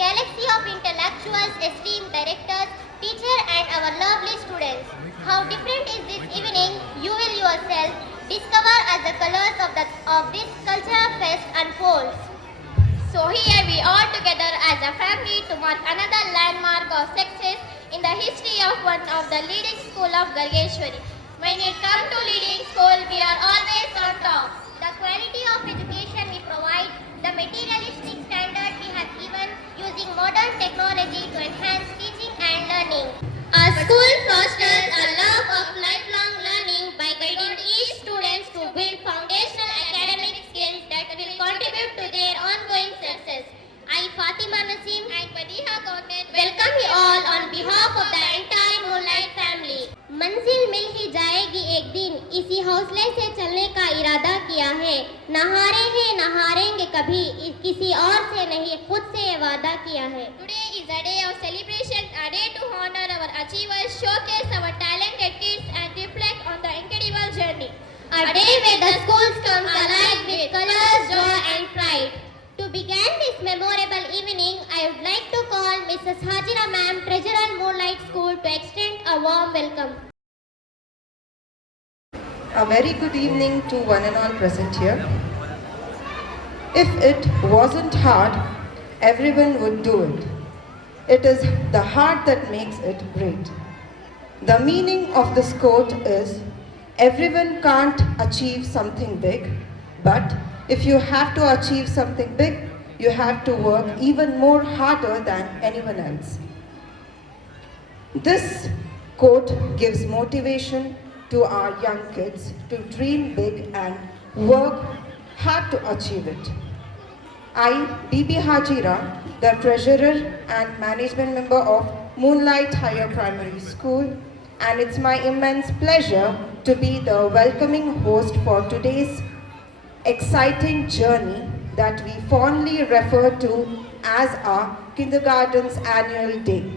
galaxy of intellectuals, esteemed directors, teachers and our lovely students. How different is this evening, you will yourself discover as the colors of this cultural fest unfolds. So here we are together as a family to mark another landmark of success in the history of one of the leading school of Gargeshwari. When it comes to leading school, we are always on top. The quality of education we provide, the materialistic standard we have given using modern technology to enhance teaching and learning. Our school fosters a love of lifelong learning by guiding each student to build foundational academic skills that will contribute to their ongoing success. I, Fatima Naseem and Badiha Gaurav, welcome you all on behalf of the entire Moonlight family. मंजिल मिल ही जाएगी एक दिन, इसी हौसले से चलने का इरादा किया है। नहारे हैं नहारेंगे कभी, किसी और से नहीं खुद से ये वादा किया है। Today is a day of celebration, a day to honor our achievers, showcase our talented kids and reflect on the incredible journey. A day where the schools comes alive with colors, joy and pride. To begin this memorable evening, I would like to call Mrs. Hajira Ma'am, Treasurer Moonlight School, to extend a warm welcome. A very good evening to one and all present here. If it wasn't hard, everyone would do it. It is the heart that makes it great. The meaning of this quote is, everyone can't achieve something big, but if you have to achieve something big, you have to work even more harder than anyone else. This quote gives motivation to our young kids to dream big and work hard to achieve it. I, Bibi Hajira, the Treasurer and Management Member of Moonlight Higher Primary School, and it's my immense pleasure to be the welcoming host for today's exciting journey that we fondly refer to as our Kindergarten's Annual Day.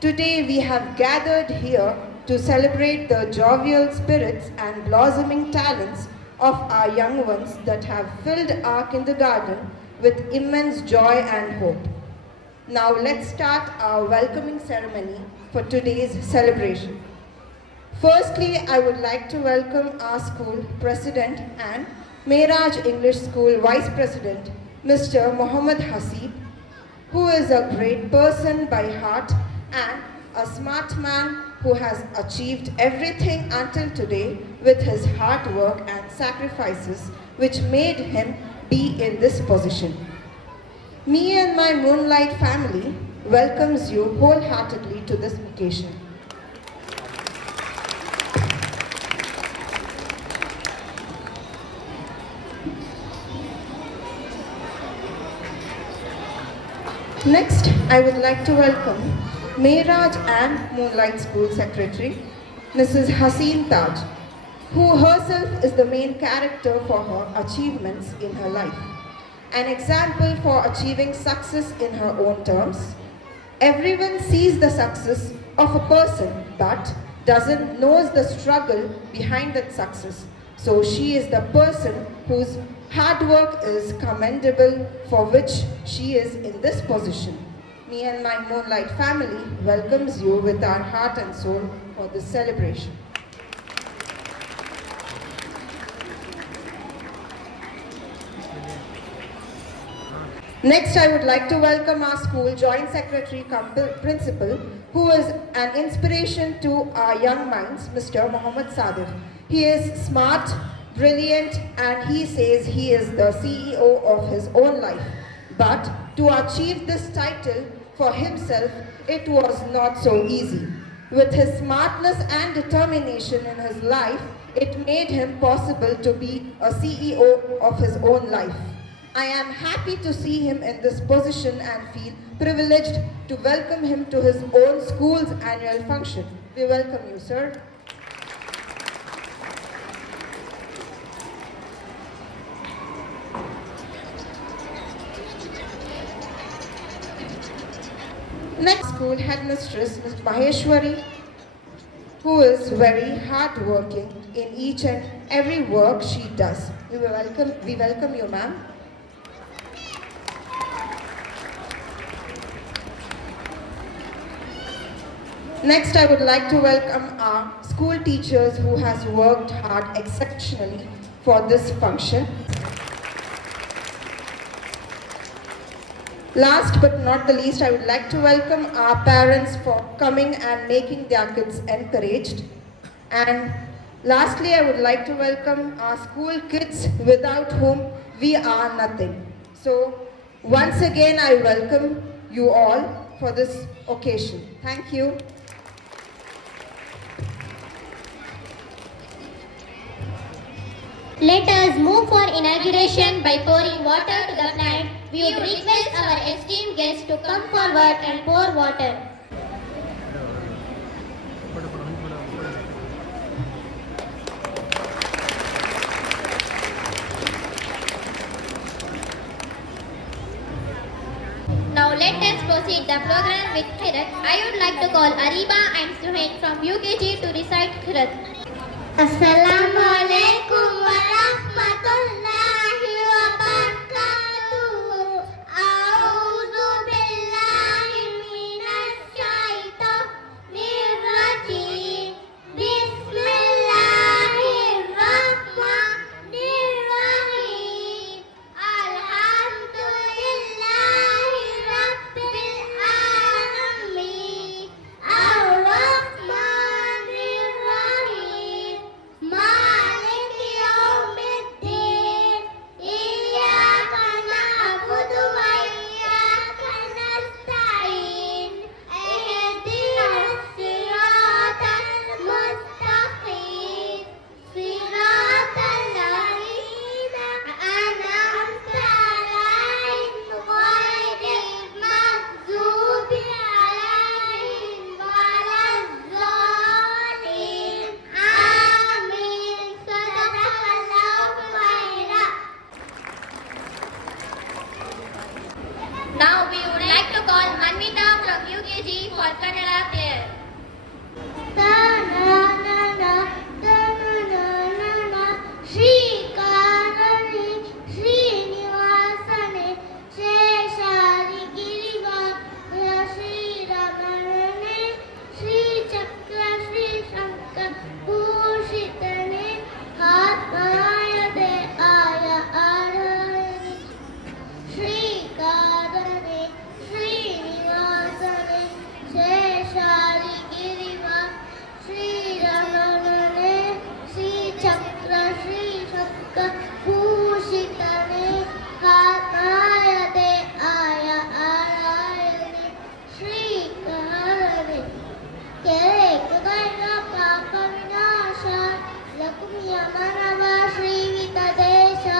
Today we have gathered here to celebrate the jovial spirits and blossoming talents of our young ones that have filled our kindergarten with immense joy and hope. Now let's start our welcoming ceremony for today's celebration. Firstly, I would like to welcome our school President and Mehraj English School Vice President, Mr. Mohammad Hasib, who is a great person by heart and a smart man who has achieved everything until today with his hard work and sacrifices which made him be in this position. Me and my Moonlight family welcomes you wholeheartedly to this occasion. Next, I would like to welcome Mehraj and Moonlight School Secretary, Mrs. Haseen Taj, who herself is the main character for her achievements in her life. An example for achieving success in her own terms. Everyone sees the success of a person but doesn't know the struggle behind that success. So she is the person whose hard work is commendable, for which she is in this position. Me and my Moonlight family welcomes you with our heart and soul for this celebration. Next, I would like to welcome our school Joint Secretary Principal, who is an inspiration to our young minds, Mr. Mohammad Sadif. He is smart, brilliant, and he says he is the CEO of his own life. But to achieve this title for himself, it was not so easy. With his smartness and determination in his life, it made him possible to be a CEO of his own life. I am happy to see him in this position and feel privileged to welcome him to his own school's annual function. We welcome you, sir. Next, school headmistress, Ms. Maheshwari, who is very hardworking in each and every work she does. We welcome you, ma'am. Next, I would like to welcome our school teachers who has worked hard exceptionally for this function. Last but not the least, I would like to welcome our parents for coming and making their kids encouraged. And lastly, I would like to welcome our school kids without whom we are nothing. So once again, I welcome you all for this occasion. Thank you. Let us move for inauguration by pouring water to the plant. We would request our esteemed guests to come forward and pour water. Now let us proceed the program with Khirat. I would like to call Ariba and Suhail from UKG to recite Khirat. Assalamu alaikum wa rahmatullahi wa barakatuh. A'udhu billahi minash shaitanir rajim. Bismillahir rahmanir rahim. Alhamdulillahi rabbil alamin. Ar-Rahmanir Rahim. Malik yawmiddin. Iyyaka na'budu wa iyyaka nasta'in. Ihdinas siratal mustaqim. Siratal ladzina an'amta 'alaihim ghairil maghdubi 'alaihim waladdallin. Amin. Sadaqallahu khairan. Now we would like to call Manvita from UKG for Kannada prayer. Ta-na-na-na, ta-na-na-na-na. Shri Karani, Shri Nivasane, Sheshari Girivara, Shri Ramanane, Shri Chakra, Shri Shankar, Bhushitane, Hatmaya De Aya Arayani, Shri Karani, Shri Nivasane, Sheshari Giriva, Shri Ramanane, Shri Chakra, Shri Shankar, Bhushitane, Hatmaya De Aya Arayani, Shri Karani. Kere Kagaina Papa Vinasha, Lakum Yamanava Shri Vitadesha,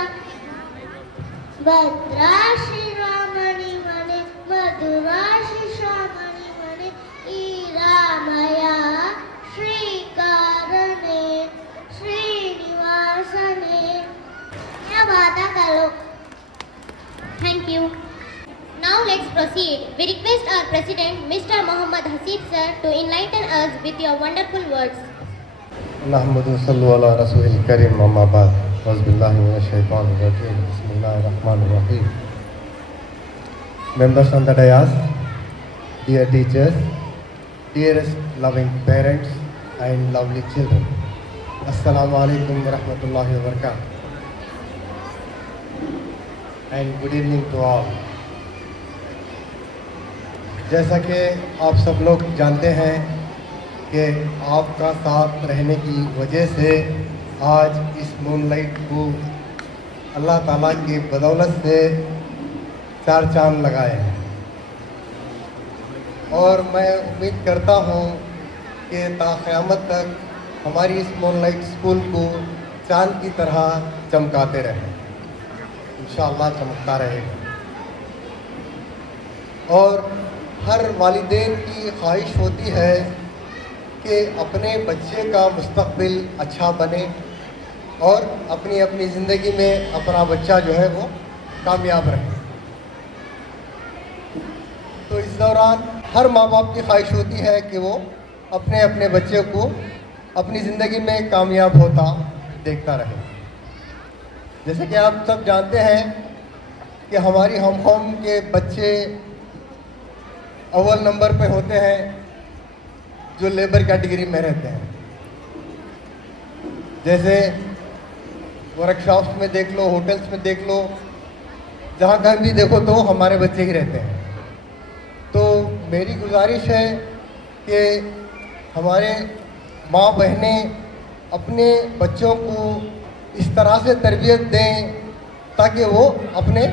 Bhadrashi Ramani Mane, Madhurashi Shamani Mane, Iramaya, Shri Karane, Shri Nivasane. Yavada Kalo. Thank you. Now let's proceed. We request our President, Mr. Muhammad Hasib sir, to enlighten us with your wonderful words. नहमदु सल्लु अला रसूलिल करीम अम्मा बाद औज़ुबिल्लाहि मिनश शैतानिर रजीम बिस्मिल्लाहिर रहमानिर रहीम. Members on the dais, dear teachers, dearest loving parents and lovely children, Assalamu alaikum wa rahmatullahi wa barakatuh and good evening to all. जैसा कि आप सब लोग जानते हैं कि आपका साथ रहने की वजह से आज इस मूनलाइट को अल्लाह ताला की बदौलत से 4 चांद लगाए हैं और मैं उम्मीद करता हूँ कि ता क़यामत तक हमारी इस मूनलाइट स्कूल को चांद की तरह चमकाते रहें, इंशाअल्लाह चमकता रहेगा. और हर वालिदैन की ख्वाहिश होती है कि अपने बच्चे का मुस्तक़बिल अच्छा बने और अपनी अपनी ज़िंदगी में अपना बच्चा जो है वो कामयाब रहे. तो इस दौरान हर माँ बाप की ख्वाहिश होती है कि वो अपने अपने बच्चे को अपनी ज़िंदगी में कामयाब होता देखता रहे. जैसे कि आप सब जानते हैं कि हमारी हम कौम के बच्चे अव्वल नंबर पे होते हैं जो लेबर कैटेगरी में रहते हैं। जैसे वर्कशॉप्स में देख लो, होटल्स में देख लो, जहाँ कहीं भी देखो तो हमारे बच्चे ही रहते हैं। तो मेरी गुजारिश है कि हमारे माँ बहनें अपने बच्चों को इस तरह से तरबियत दें ताकि वो अपने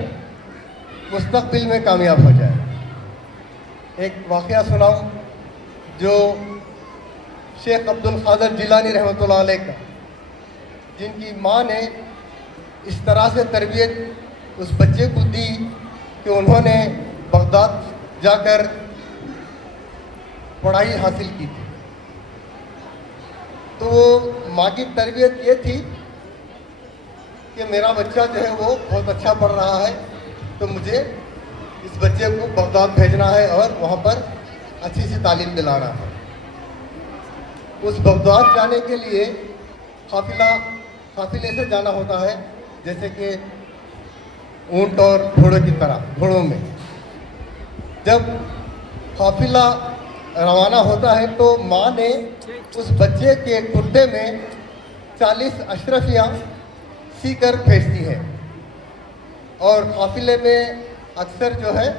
मुस्तक़बिल में कामयाब हो जाए। एक वाक़या सुनाऊं जो शेख अब्दुल क़ादिर जिलानी रहमतुल्लाह अलैह का, जिनकी माँ ने इस तरह से तरबियत उस बच्चे को दी कि उन्होंने बगदाद जाकर पढ़ाई हासिल की थी। तो वो माँ की तरबियत ये थी कि मेरा बच्चा जो है वो बहुत अच्छा पढ़ रहा है, तो मुझे इस बच्चे को बगदाद भेजना है और वहाँ पर अच्छी सी तालीम दिलाना है। उस बगदाद जाने के लिए काफिले से जाना होता है, जैसे कि ऊंट और घोड़ों की तरह, घोड़ों में। जब काफिला रवाना होता है तो माँ ने उस बच्चे के कुर्ते में 40 अशरफियाँ सी कर भेजती है। और काफिले में अक्सर जो है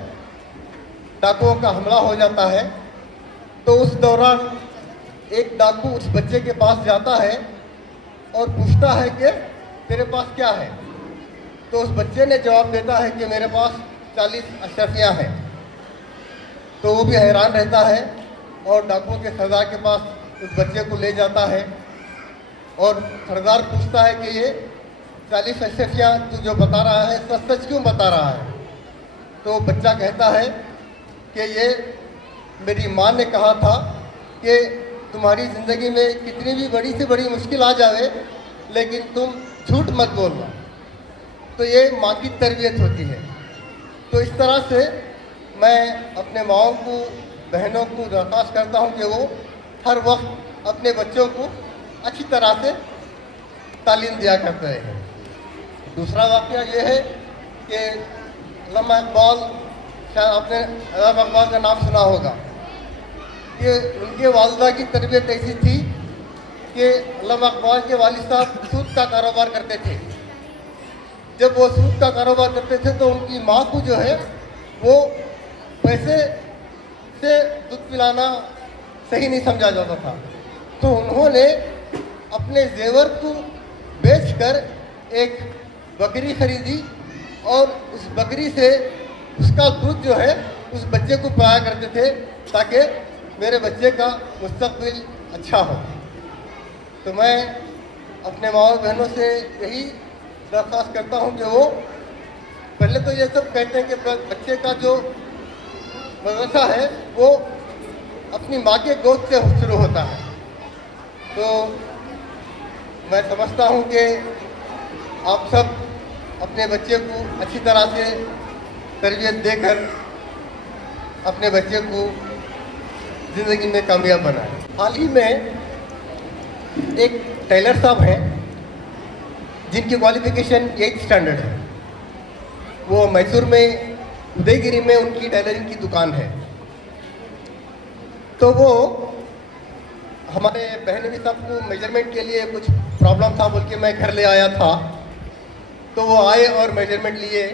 डाकुओं का हमला हो जाता है, तो उस दौरान एक डाकू उस बच्चे के पास जाता है और पूछता है कि तेरे पास क्या है। तो उस बच्चे ने जवाब देता है कि मेरे पास 40 अशरफियाँ हैं। तो वो भी हैरान रहता है और डाकुओं के सरदार के पास उस बच्चे को ले जाता है और सरदार पूछता है कि ये 40 अशरफियाँ तू जो बता रहा है सच सच क्यों बता रहा है। तो बच्चा कहता है कि ये मेरी माँ ने कहा था कि तुम्हारी ज़िंदगी में कितनी भी बड़ी से बड़ी मुश्किल आ जाए लेकिन तुम झूठ मत बोलना। तो ये माँ की तरबियत होती है। तो इस तरह से मैं अपने माँओं को, बहनों को दरख्वास्त करता हूँ कि वो हर वक्त अपने बच्चों को अच्छी तरह से तालीम दिया करते हैं। दूसरा वाक़या ये है कि अल्लामा इकबाल, शायद आपने अल्लामा इकबाल का नाम सुना होगा, कि उनके वालिदा की तरबियत ऐसी थी कि अल्लामा इकबाल के वालिद साहब सूद का कारोबार करते थे। जब वो सूद का कारोबार करते थे तो उनकी माँ को जो है वो पैसे से दूध पिलाना सही नहीं समझा जाता था। तो उन्होंने अपने जेवर को बेचकर एक बकरी खरीदी और उस बकरी से उसका दूध जो है उस बच्चे को पिलाया करते थे ताकि मेरे बच्चे का मुस्तक़बिल अच्छा हो। तो मैं अपने माँ बहनों से यही दरख्वास्त करता हूँ कि वो पहले तो ये सब कहते हैं कि बच्चे का जो मदरसा है वो अपनी माँ के गोद से शुरू होता है। तो मैं समझता हूँ कि आप सब अपने बच्चे को अच्छी तरह से तरबियत देकर अपने बच्चे को ज़िंदगी में कामयाब बनाएं। हाल ही में एक टेलर साहब हैं जिनकी क्वालिफ़िकेशन 8th स्टैंडर्ड है। वो मैसूर में, उदयगिरी में उनकी टेलरिंग की दुकान है। तो वो हमारे बहन भी साहब को मेजरमेंट के लिए कुछ प्रॉब्लम था बोल के मैं घर ले आया था। तो वो आए और मेजरमेंट लिए।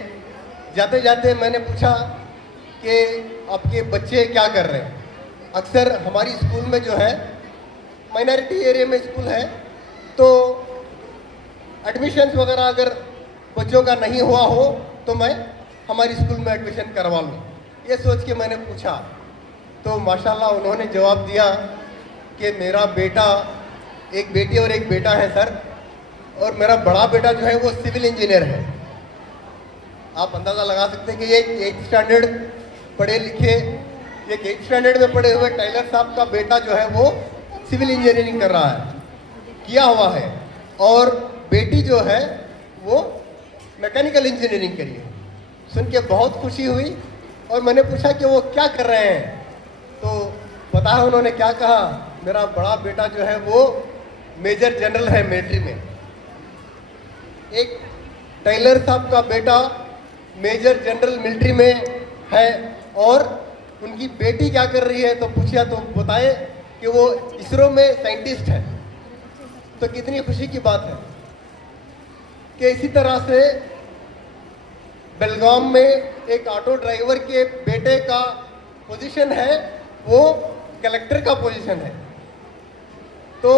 जाते जाते मैंने पूछा कि आपके बच्चे क्या कर रहे हैं। अक्सर हमारी स्कूल में जो है माइनॉरिटी एरिया में स्कूल है, तो एडमिशन्स वगैरह अगर बच्चों का नहीं हुआ हो तो मैं हमारी स्कूल में एडमिशन करवा लूँ, ये सोच के मैंने पूछा। तो माशाल्लाह उन्होंने जवाब दिया कि मेरा बेटा, एक बेटी और एक बेटा है सर, और मेरा बड़ा बेटा जो है वो सिविल इंजीनियर है। आप अंदाज़ा लगा सकते हैं कि ये 8th स्टैंडर्ड पढ़े लिखे, ये 8th स्टैंडर्ड में पढ़े हुए टेलर साहब का बेटा जो है वो सिविल इंजीनियरिंग कर रहा है, किया हुआ है, और बेटी जो है वो मैकेनिकल इंजीनियरिंग करी है। सुन के बहुत खुशी हुई और मैंने पूछा कि वो क्या कर रहे हैं। तो पता है उन्होंने क्या कहा, मेरा बड़ा बेटा जो है वो मेजर जनरल है मिलिट्री में। एक टेलर साहब का बेटा मेजर जनरल मिलिट्री में है और उनकी बेटी क्या कर रही है। तो पूछा तो बताए कि वो इसरो में साइंटिस्ट है, तो कितनी खुशी की बात है कि इसी तरह से बेलगाम में एक ऑटो ड्राइवर के बेटे का पोजीशन है, वो कलेक्टर का पोजीशन है। तो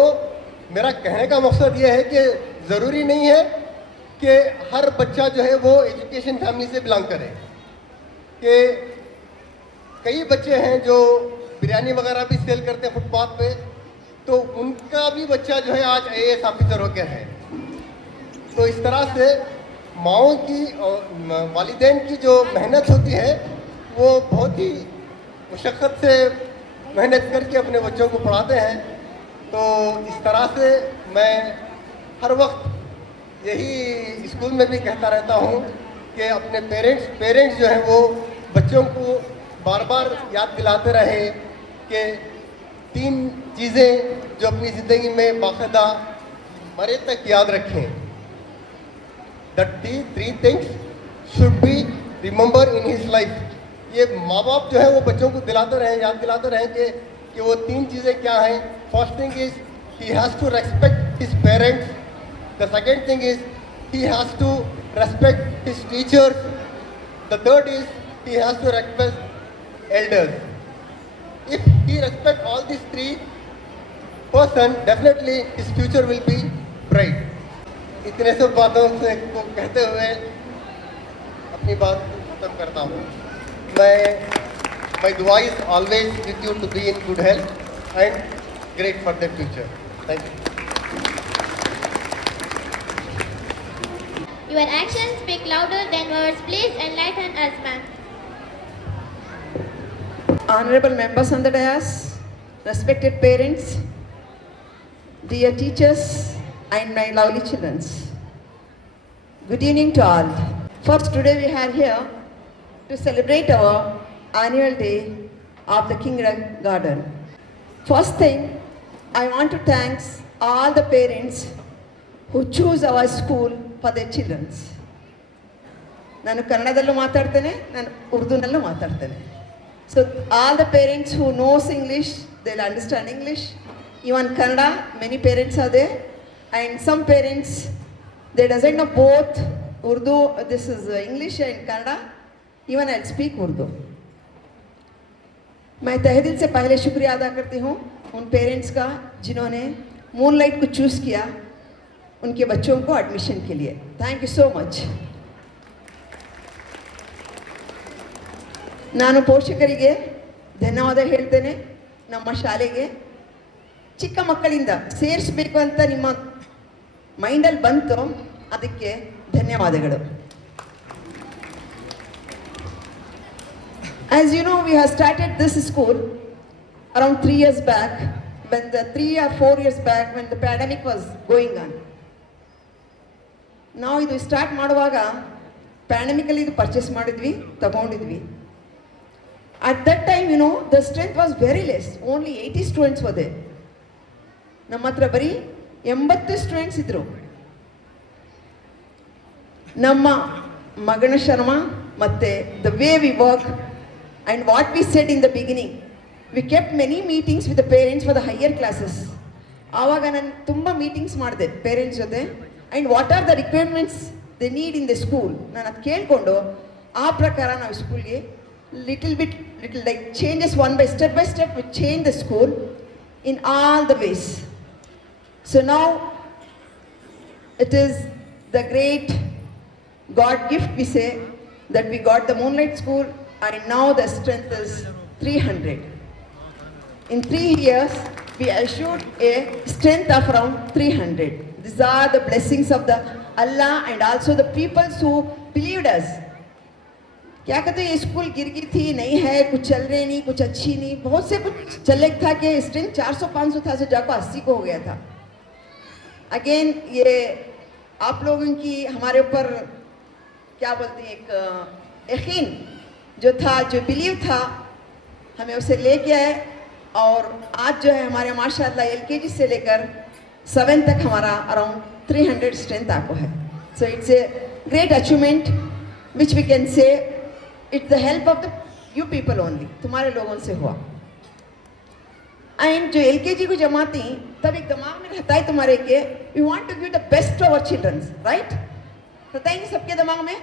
मेरा कहने का मकसद ये है कि ज़रूरी नहीं है कि हर बच्चा जो है वो एजुकेशन फैमिली से बिलोंग करे, कि कई बच्चे हैं जो बिरयानी वगैरह भी सेल करते हैं फुटपाथ पे, तो उनका भी बच्चा जो है आज IAS ऑफिसर होकर है। तो इस तरह से माओं की और वालिदैन की जो मेहनत होती है वो बहुत ही मुशक्क़त से मेहनत करके अपने बच्चों को पढ़ाते हैं। तो इस तरह से मैं हर वक्त यही स्कूल में भी कहता रहता हूँ कि अपने पेरेंट्स जो हैं वो बच्चों को बार बार याद दिलाते रहे कि 3 चीज़ें जो अपनी ज़िंदगी में बाकायदा मरे तक याद रखें। That three things should be remembered in his life। ये माँ बाप जो है वो बच्चों को दिलाते रहें, याद दिलाते रहें कि वो 3 चीज़ें क्या हैं। First thing is he has to respect his parents. The second thing is he has to respect his teachers. The third is he has to respect elders. If he respect all these 3 person, definitely his future will be bright। इतने सब बातों से को कहते हुए अपनी बात खत्म करता हूँ। My दुआ is always with you to be in good health and great for the future। Thank you। Your actions speak louder than words. Please enlighten us, ma'am. Honorable members on the dais, respected parents, dear teachers, and my lovely children. Good evening to all. First, today we are here to celebrate our annual day of the kindergarten. First thing, I want to thank all the parents who choose our school for their children. ನಾನು ಕನ್ನಡದಲ್ಲೂ ಮಾತಾಡ್ತೇನೆ, ನಾನು ಉರ್ದುನಲ್ಲೂ ಮಾತಾಡ್ತೇನೆ. So all the parents who knows English, they'll understand English. Even Kannada, many parents are there. And some parents, they doesn't know both Urdu, this is English and Kannada. Even I'll speak Urdu. मैं तहे दिल से पहले शुक्रिया अदा करती हूँ उन पेरेंट्स का जिन्होंने मूनलाइट को चूज़ किया उनके बच्चों को एडमिशन के लिए। Thank you so much. ನಾನು ಪೋಷಕರಿಗೆ ಧನ್ಯವಾದ ಹೇಳ್ತೇನೆ। ನಮ್ಮ ಶಾಲೆಗೆ ಚಿಕ್ಕ ಮಕ್ಕಳಿಂದ ಸೇರಿಸಬೇಕು ಅಂತ ನಿಮ್ಮ ಮೈಂಡಲ್ಲಿ ಬಂತು, ಅದಕ್ಕೆ ಧನ್ಯವಾದಗಳು। As you know, we have started this school around 3 years back, when the 3 or 4 years back when the pandemic was going on. ನಾವು ಇದು ಸ್ಟಾರ್ಟ್ ಮಾಡುವಾಗ ಪ್ಯಾಂಡಮಿಕಲ್ಲಿ ಇದು ಪರ್ಚೇಸ್ ಮಾಡಿದ್ವಿ, ತಗೊಂಡಿದ್ವಿ. At that time, you know, the strength was very less. Only 80 students were there. ನಮ್ಮ ಹತ್ರ ಬರೀ 80 students ಇದ್ರು. ನಮ್ಮ ಮಗನ ಶರ್ಮ ಮತ್ತೆ the way we work and what we said in the beginning, we kept many meetings with the parents for the higher classes. ಆವಾಗ ನಾನು ತುಂಬ ಮೀಟಿಂಗ್ಸ್ ಮಾಡಿದೆ ಪೇರೆಂಟ್ಸ್ ಜೊತೆ. and what are the requirements they need in the school, ನಾನು ಅದು ಕೇಳಿಕೊಂಡು ಆ ಪ್ರಕಾರ ನಾವು ಸ್ಕೂಲ್ಗೆ little like changes one by step we change the school in all the ways. So now it is the great God gift, we say, that we got the Moonlight School and now the strength is 300. In 3 years we assured a strength of around 300. These are the blessings of the Allah and also the people who believed us. क्या कहते ये school गिर गई थी, नहीं है, कुछ चल रहे नहीं, कुछ अच्छी नहीं, बहुत से कुछ चले था कि स्ट्रेंथ 400-500 था से जाकर 80 को हो गया था। अगेन ये आप लोगों की हमारे ऊपर क्या बोलते हैं, एक यकीन जो था, जो बिलीव था, हमें उसे लेके आए और आज जो है हमारे माशाल्लाह LKG से लेकर 7 तक हमारा अराउंड 300 स्ट्रेंथ आपको है। So it's a great achievement which we can say it's the help of the you people only, तुम्हारे लोगों से हुआ। एंड जो एलकेजी को जमाती तब एक दिमाग में रहता है तुम्हारे के we want to give the best to our childrens, right? रहता है कि सबके दिमाग में.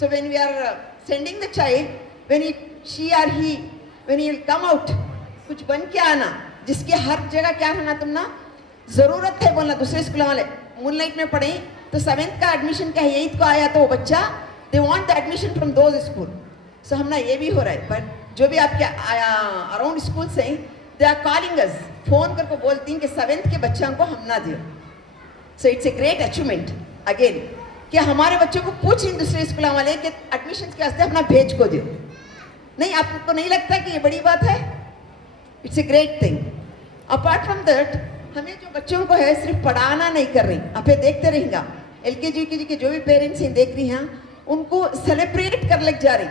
So when we are sending the child, when she are he, when he will come out, कुछ बन के आना, जिसके हर जगह क्या रहना तुम ना, जरूरत है बोलना. दूसरे स्कूल वाले मूनलाइट में पढ़े तो 7th का एडमिशन क्या 8th को आया तो वो बच्चा they want the admission from those school. So हम ना ये भी हो रहा है. पर जो भी आपके अराउंड स्कूल से they are calling us, phone करके बोलती हैं कि 7th के बच्चों को हम ना दियो. सो it's a great achievement again कि हमारे बच्चों को पूछ रही दूसरे स्कूल वाले कि एडमिशन के वास्ते अपना भेज को दियो. नहीं, आपको नहीं लगता कि ये बड़ी बात है? It's a great thing. Apart from that हमें जो बच्चों को है सिर्फ पढ़ाना नहीं कर रही, आप ये देखते रहेंगे एलकेजी यूकेजी के जो भी पेरेंट्स हैं देख रही हैं, उनको सेलिब्रेट कर लग जा रही,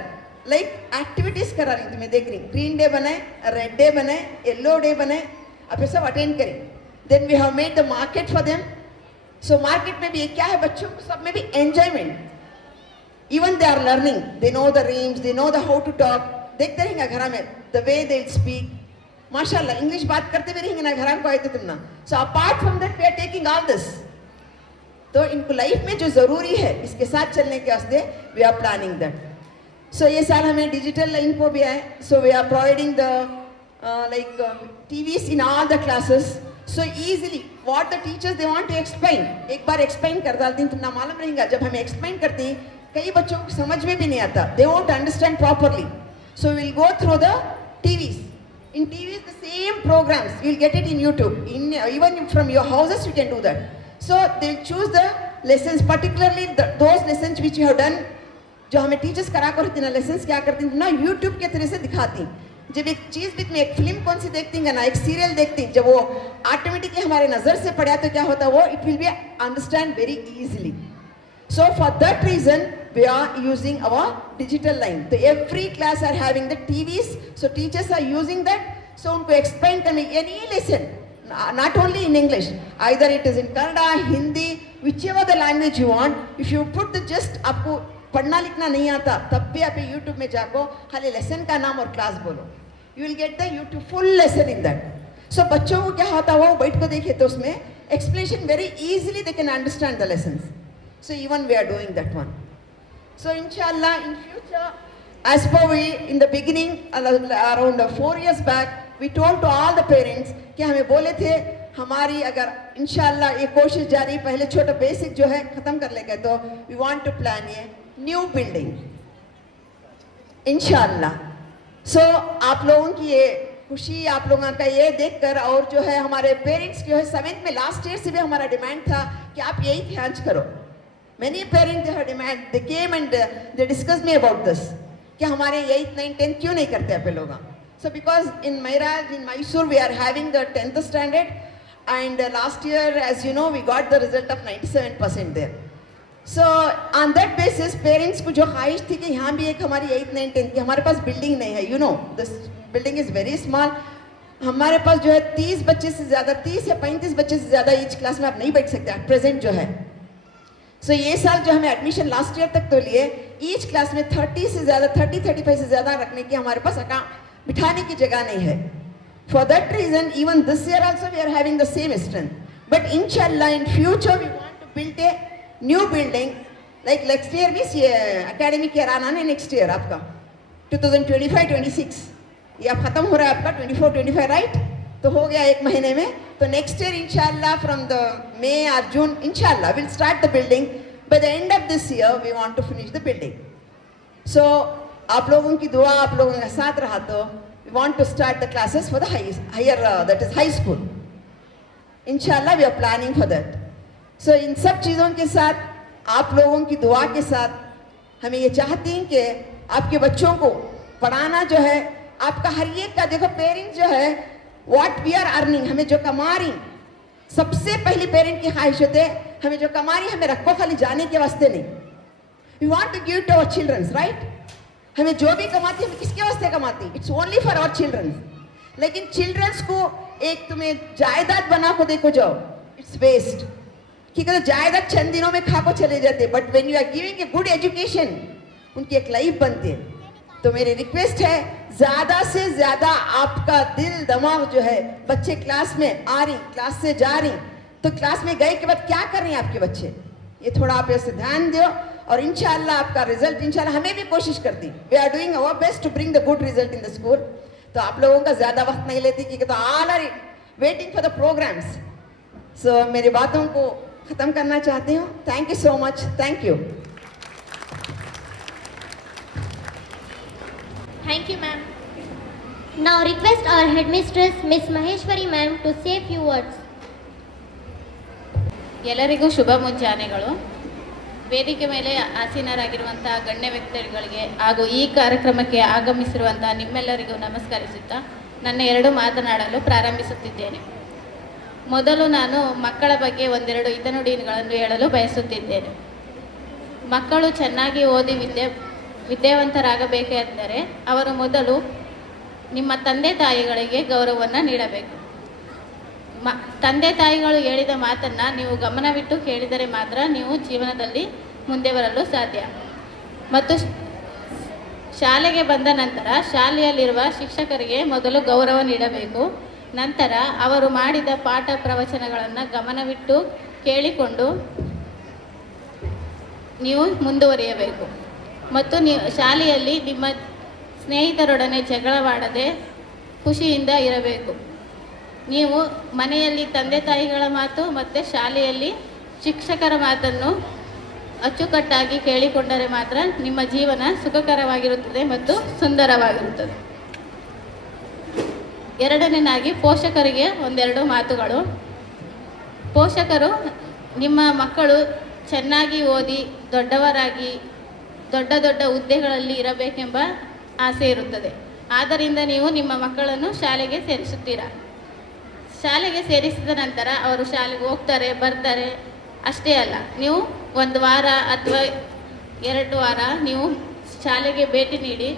लाइक एक्टिविटीज करा रही. तुम्हें देख रही ग्रीन डे बनाए, रेड डे बनाए, येलो डे बनाए, आप ये सब अटेंड करें. Then we have made the market for them. So market में भी क्या है, बच्चों को सब में भी enjoyment. Even they are learning, they know the rhymes, they know the how to talk. देखते रहेंगे घर में द वे दे स्पीक, माशाल्लाह इंग्लिश बात करते भी रहेंगे ना घर को आए तो तुम ना. So apart from that we are taking all this. तो इनको लाइफ में जो जरूरी है इसके साथ चलने के वास्ते we are planning that. So ये साल हमें डिजिटल लाइन को भी आए. So we are providing the like TVs in all the classes. So easily what the teachers they want to explain, एक बार explain कर डालती हैं. तुमने मालूम रहेगा जब हमें explain करती हैं कई बच्चों को समझ में भी नहीं आता, they won't understand properly. So we'll go through the TVs. In TVs the same programs you'll get it in YouTube. In even from your houses you can do that. So they'll choose the lessons, particularly those lessons which you have done. जो हमें teachers करा कर होती ना lessons क्या करती हैं ना, यूट्यूब के तरह से दिखाती. जब एक चीज़ बीच में एक फिल्म कौन सी देखती हैं ना, एक सीरियल देखती हैं, जब वो ऑटोमेटिकली हमारे नज़र से पड़ा तो क्या होता है वो it will be understand very easily. So for that reason we are using our digital line. तो every class are having the TVs. So teachers are using that. So उनको एक्सप्लेन करने any lesson not only in English, either it is in Kannada, Hindi, whichever the language you want. If you put the just आपको पढ़ना लिखना नहीं आता तब भी आप YouTube में जाको खाली लेसन का नाम और क्लास बोलो, you will get the YouTube full lesson in that. So बच्चों को क्या होता है वो बैठ को देखे तो उसमें explanation very easily they can understand the lessons. So even we are doing that one. So inshallah in future, as per we in the beginning around 4 years back we told to all the parents कि हमें बोले थे हमारी अगर इंशाल्लाह ये कोशिश जारी, पहले छोटा बेसिक जो है ख़त्म कर लेंगे तो वी वांट टू प्लान ये न्यू बिल्डिंग इंशाल्लाह. सो आप लोगों की ये खुशी, आप लोगों का ये देखकर और जो है हमारे पेरेंट्स की जो है 7th में लास्ट ईयर से भी हमारा डिमांड था कि आप यही ख्याल करो. Many parents have demand, they came and they discussed me about this कि हमारे 8th 9th 10th क्यों नहीं करते आप लोग. So because in Mairaj, in Mysore we are having the 10th standard and last year as you know we got the result of 97% there. So on that basis parents को जो ख्वाहिश थी कि यहाँ भी एक हमारी 8th 9th 10th की, हमारे पास बिल्डिंग नहीं है, you know this building is very small. हमारे पास जो है 30 बच्चे से ज़्यादा, 30 या 35 बच्चे से ज़्यादा ईच क्लास में आप नहीं बैठ सकते प्रेजेंट जो है. सो ये साल जो हमें एडमिशन लास्ट ईयर तक तो लिए ईच क्लास में 30 से ज़्यादा 30-35 से ज़्यादा रखने की हमारे पास बिठाने की जगह नहीं है. For that reason even this year also we are having the same strength. But इंशाल्लाह in future we want to build a new building like next year means ये एकेडमिक ईयर आना है नेक्स्ट ईयर आपका 2025-26 ये अब ख़त्म हो रहा है आपका 24-25 राइट. तो हो गया एक महीने में. तो नेक्स्ट ईयर इंशाल्लाह फ्रॉम द मे और जून इंशाल्लाह will start the building. By the end of this year we want to finish the building. So आप लोगों की दुआ आप लोगों के साथ रहा तो we want to start the classes for the higher that is high school. इंशाल्लाह we are planning for that. So इन सब चीज़ों के साथ आप लोगों की दुआ के साथ हमें ये चाहती हैं कि आपके बच्चों को पढ़ाना जो है आपका हर एक का, देखो पेरेंट्स जो है व्हाट वी आर अर्निंग, हमें जो कमा रही सबसे पहली पेरेंट की ख्वाहिश होते है हमें जो कमा रही हमें रखो खाली जाने के वास्ते नहीं. We want to give to our childrens right. हमें जो भी कमाती है हमें किसके वास्ते कमाती, it's only for our childrens. लेकिन चिल्ड्रंस को एक तुम्हें जायदाद बना को देखो जाओ इट्स वेस्ट. ठीक है, तो जायदाद चंद दिनों में खा को चले जाते, but when you are giving a good education उनकी एक लाइफ बनती है. तो मेरी रिक्वेस्ट है, ज्यादा से ज्यादा आपका दिल दिमाग जो है, बच्चे क्लास में आ रही, क्लास से जा रही, तो क्लास में गए के बाद क्या कर रहे हैं आपके बच्चे, ये थोड़ा आप ऐसे ध्यान दो। और इंशाल्लाह आपका रिजल्ट, इंशाल्लाह हमें भी कोशिश करती, we are doing our best to bring the good result in the school. तो आप लोगों का ज्यादा वक्त नहीं लेती क्योंकि तो all are waiting for the programmes. So मेरी बातों को खत्म करना चाहती हूँ। Thank you so much, thank you. Thank you, ma'am. Now request our headmistress, Miss Maheshwari ma'am, to say few words. ಎಲ್ಲರಿಗೂ ಶುಭ ಮುಂಜಾನೆಗಳು. ವೇದಿಕೆ ಮೇಲೆ ಆಸೀನರಾಗಿರುವಂತಹ ಗಣ್ಯ ವ್ಯಕ್ತಿಗಳಿಗೆ ಹಾಗೂ ಈ ಕಾರ್ಯಕ್ರಮಕ್ಕೆ ಆಗಮಿಸಿರುವಂತಹ ನಿಮ್ಮೆಲ್ಲರಿಗೂ ನಮಸ್ಕರಿಸುತ್ತಾ ನನ್ನ ಎರಡು ಮಾತನಾಡಲು ಪ್ರಾರಂಭಿಸುತ್ತಿದ್ದೇನೆ. ಮೊದಲು ನಾನು ಮಕ್ಕಳ ಬಗ್ಗೆ ಒಂದೆರಡು ಹಿತನುಡಿಗಳನ್ನು ಹೇಳಲು ಬಯಸುತ್ತಿದ್ದೇನೆ. ಮಕ್ಕಳು ಚೆನ್ನಾಗಿ ಓದಿ ವಿದ್ಯಾವಂತರಾಗಬೇಕೆಂದರೆ ಅವರು ಮೊದಲು ನಿಮ್ಮ ತಂದೆ ತಾಯಿಗಳಿಗೆ ಗೌರವವನ್ನು ನೀಡಬೇಕು. ತಂದೆ ತಾಯಿಗಳು ಹೇಳಿದ ಮಾತನ್ನು ನೀವು ಗಮನವಿಟ್ಟು ಕೇಳಿದರೆ ಮಾತ್ರ ನೀವು ಜೀವನದಲ್ಲಿ ಮುಂದೆ ಬರಲು ಸಾಧ್ಯ. ಮತ್ತು ಶಾಲೆಗೆ ಬಂದ ನಂತರ ಶಾಲೆಯಲ್ಲಿರುವ ಶಿಕ್ಷಕರಿಗೆ ಮೊದಲು ಗೌರವ ನೀಡಬೇಕು. ನಂತರ ಅವರು ಮಾಡಿದ ಪಾಠ ಪ್ರವಚನಗಳನ್ನು ಗಮನವಿಟ್ಟು ಕೇಳಿಕೊಂಡು ನೀವು ಮುಂದುವರಿಯಬೇಕು. ಮತ್ತು ನೀವು ಶಾಲೆಯಲ್ಲಿ ನಿಮ್ಮ ಸ್ನೇಹಿತರೊಡನೆ ಜಗಳವಾಡದೆ ಖುಷಿಯಿಂದ ಇರಬೇಕು. ನೀವು ಮನೆಯಲ್ಲಿ ತಂದೆ ತಾಯಿಗಳ ಮಾತು ಮತ್ತು ಶಾಲೆಯಲ್ಲಿ ಶಿಕ್ಷಕರ ಮಾತನ್ನು ಅಚ್ಚುಕಟ್ಟಾಗಿ ಕೇಳಿಕೊಂಡರೆ ಮಾತ್ರ ನಿಮ್ಮ ಜೀವನ ಸುಖಕರವಾಗಿರುತ್ತದೆ ಮತ್ತು ಸುಂದರವಾಗಿರುತ್ತದೆ. ಎರಡನೇದಾಗಿ ಪೋಷಕರಿಗೆ ಒಂದೆರಡು ಮಾತುಗಳು. ಪೋಷಕರು ನಿಮ್ಮ ಮಕ್ಕಳು ಚೆನ್ನಾಗಿ ಓದಿ ದೊಡ್ಡವರಾಗಿ ದೊಡ್ಡ ದೊಡ್ಡ ಹುದ್ದೆಗಳಲ್ಲಿ ಇರಬೇಕೆಂಬ ಆಸೆ ಇರುತ್ತದೆ. ಆದ್ದರಿಂದ ನೀವು ನಿಮ್ಮ ಮಕ್ಕಳನ್ನು ಶಾಲೆಗೆ ಸೇರಿಸುತ್ತೀರಾ. ಶಾಲೆಗೆ ಸೇರಿಸಿದ ನಂತರ ಅವರು ಶಾಲೆಗೆ ಹೋಗ್ತಾರೆ ಬರ್ತಾರೆ ಅಷ್ಟೇ ಅಲ್ಲ, ನೀವು ಒಂದು ವಾರ ಅಥವಾ 2 ವಾರ ನೀವು ಶಾಲೆಗೆ ಭೇಟಿ ನೀಡಿ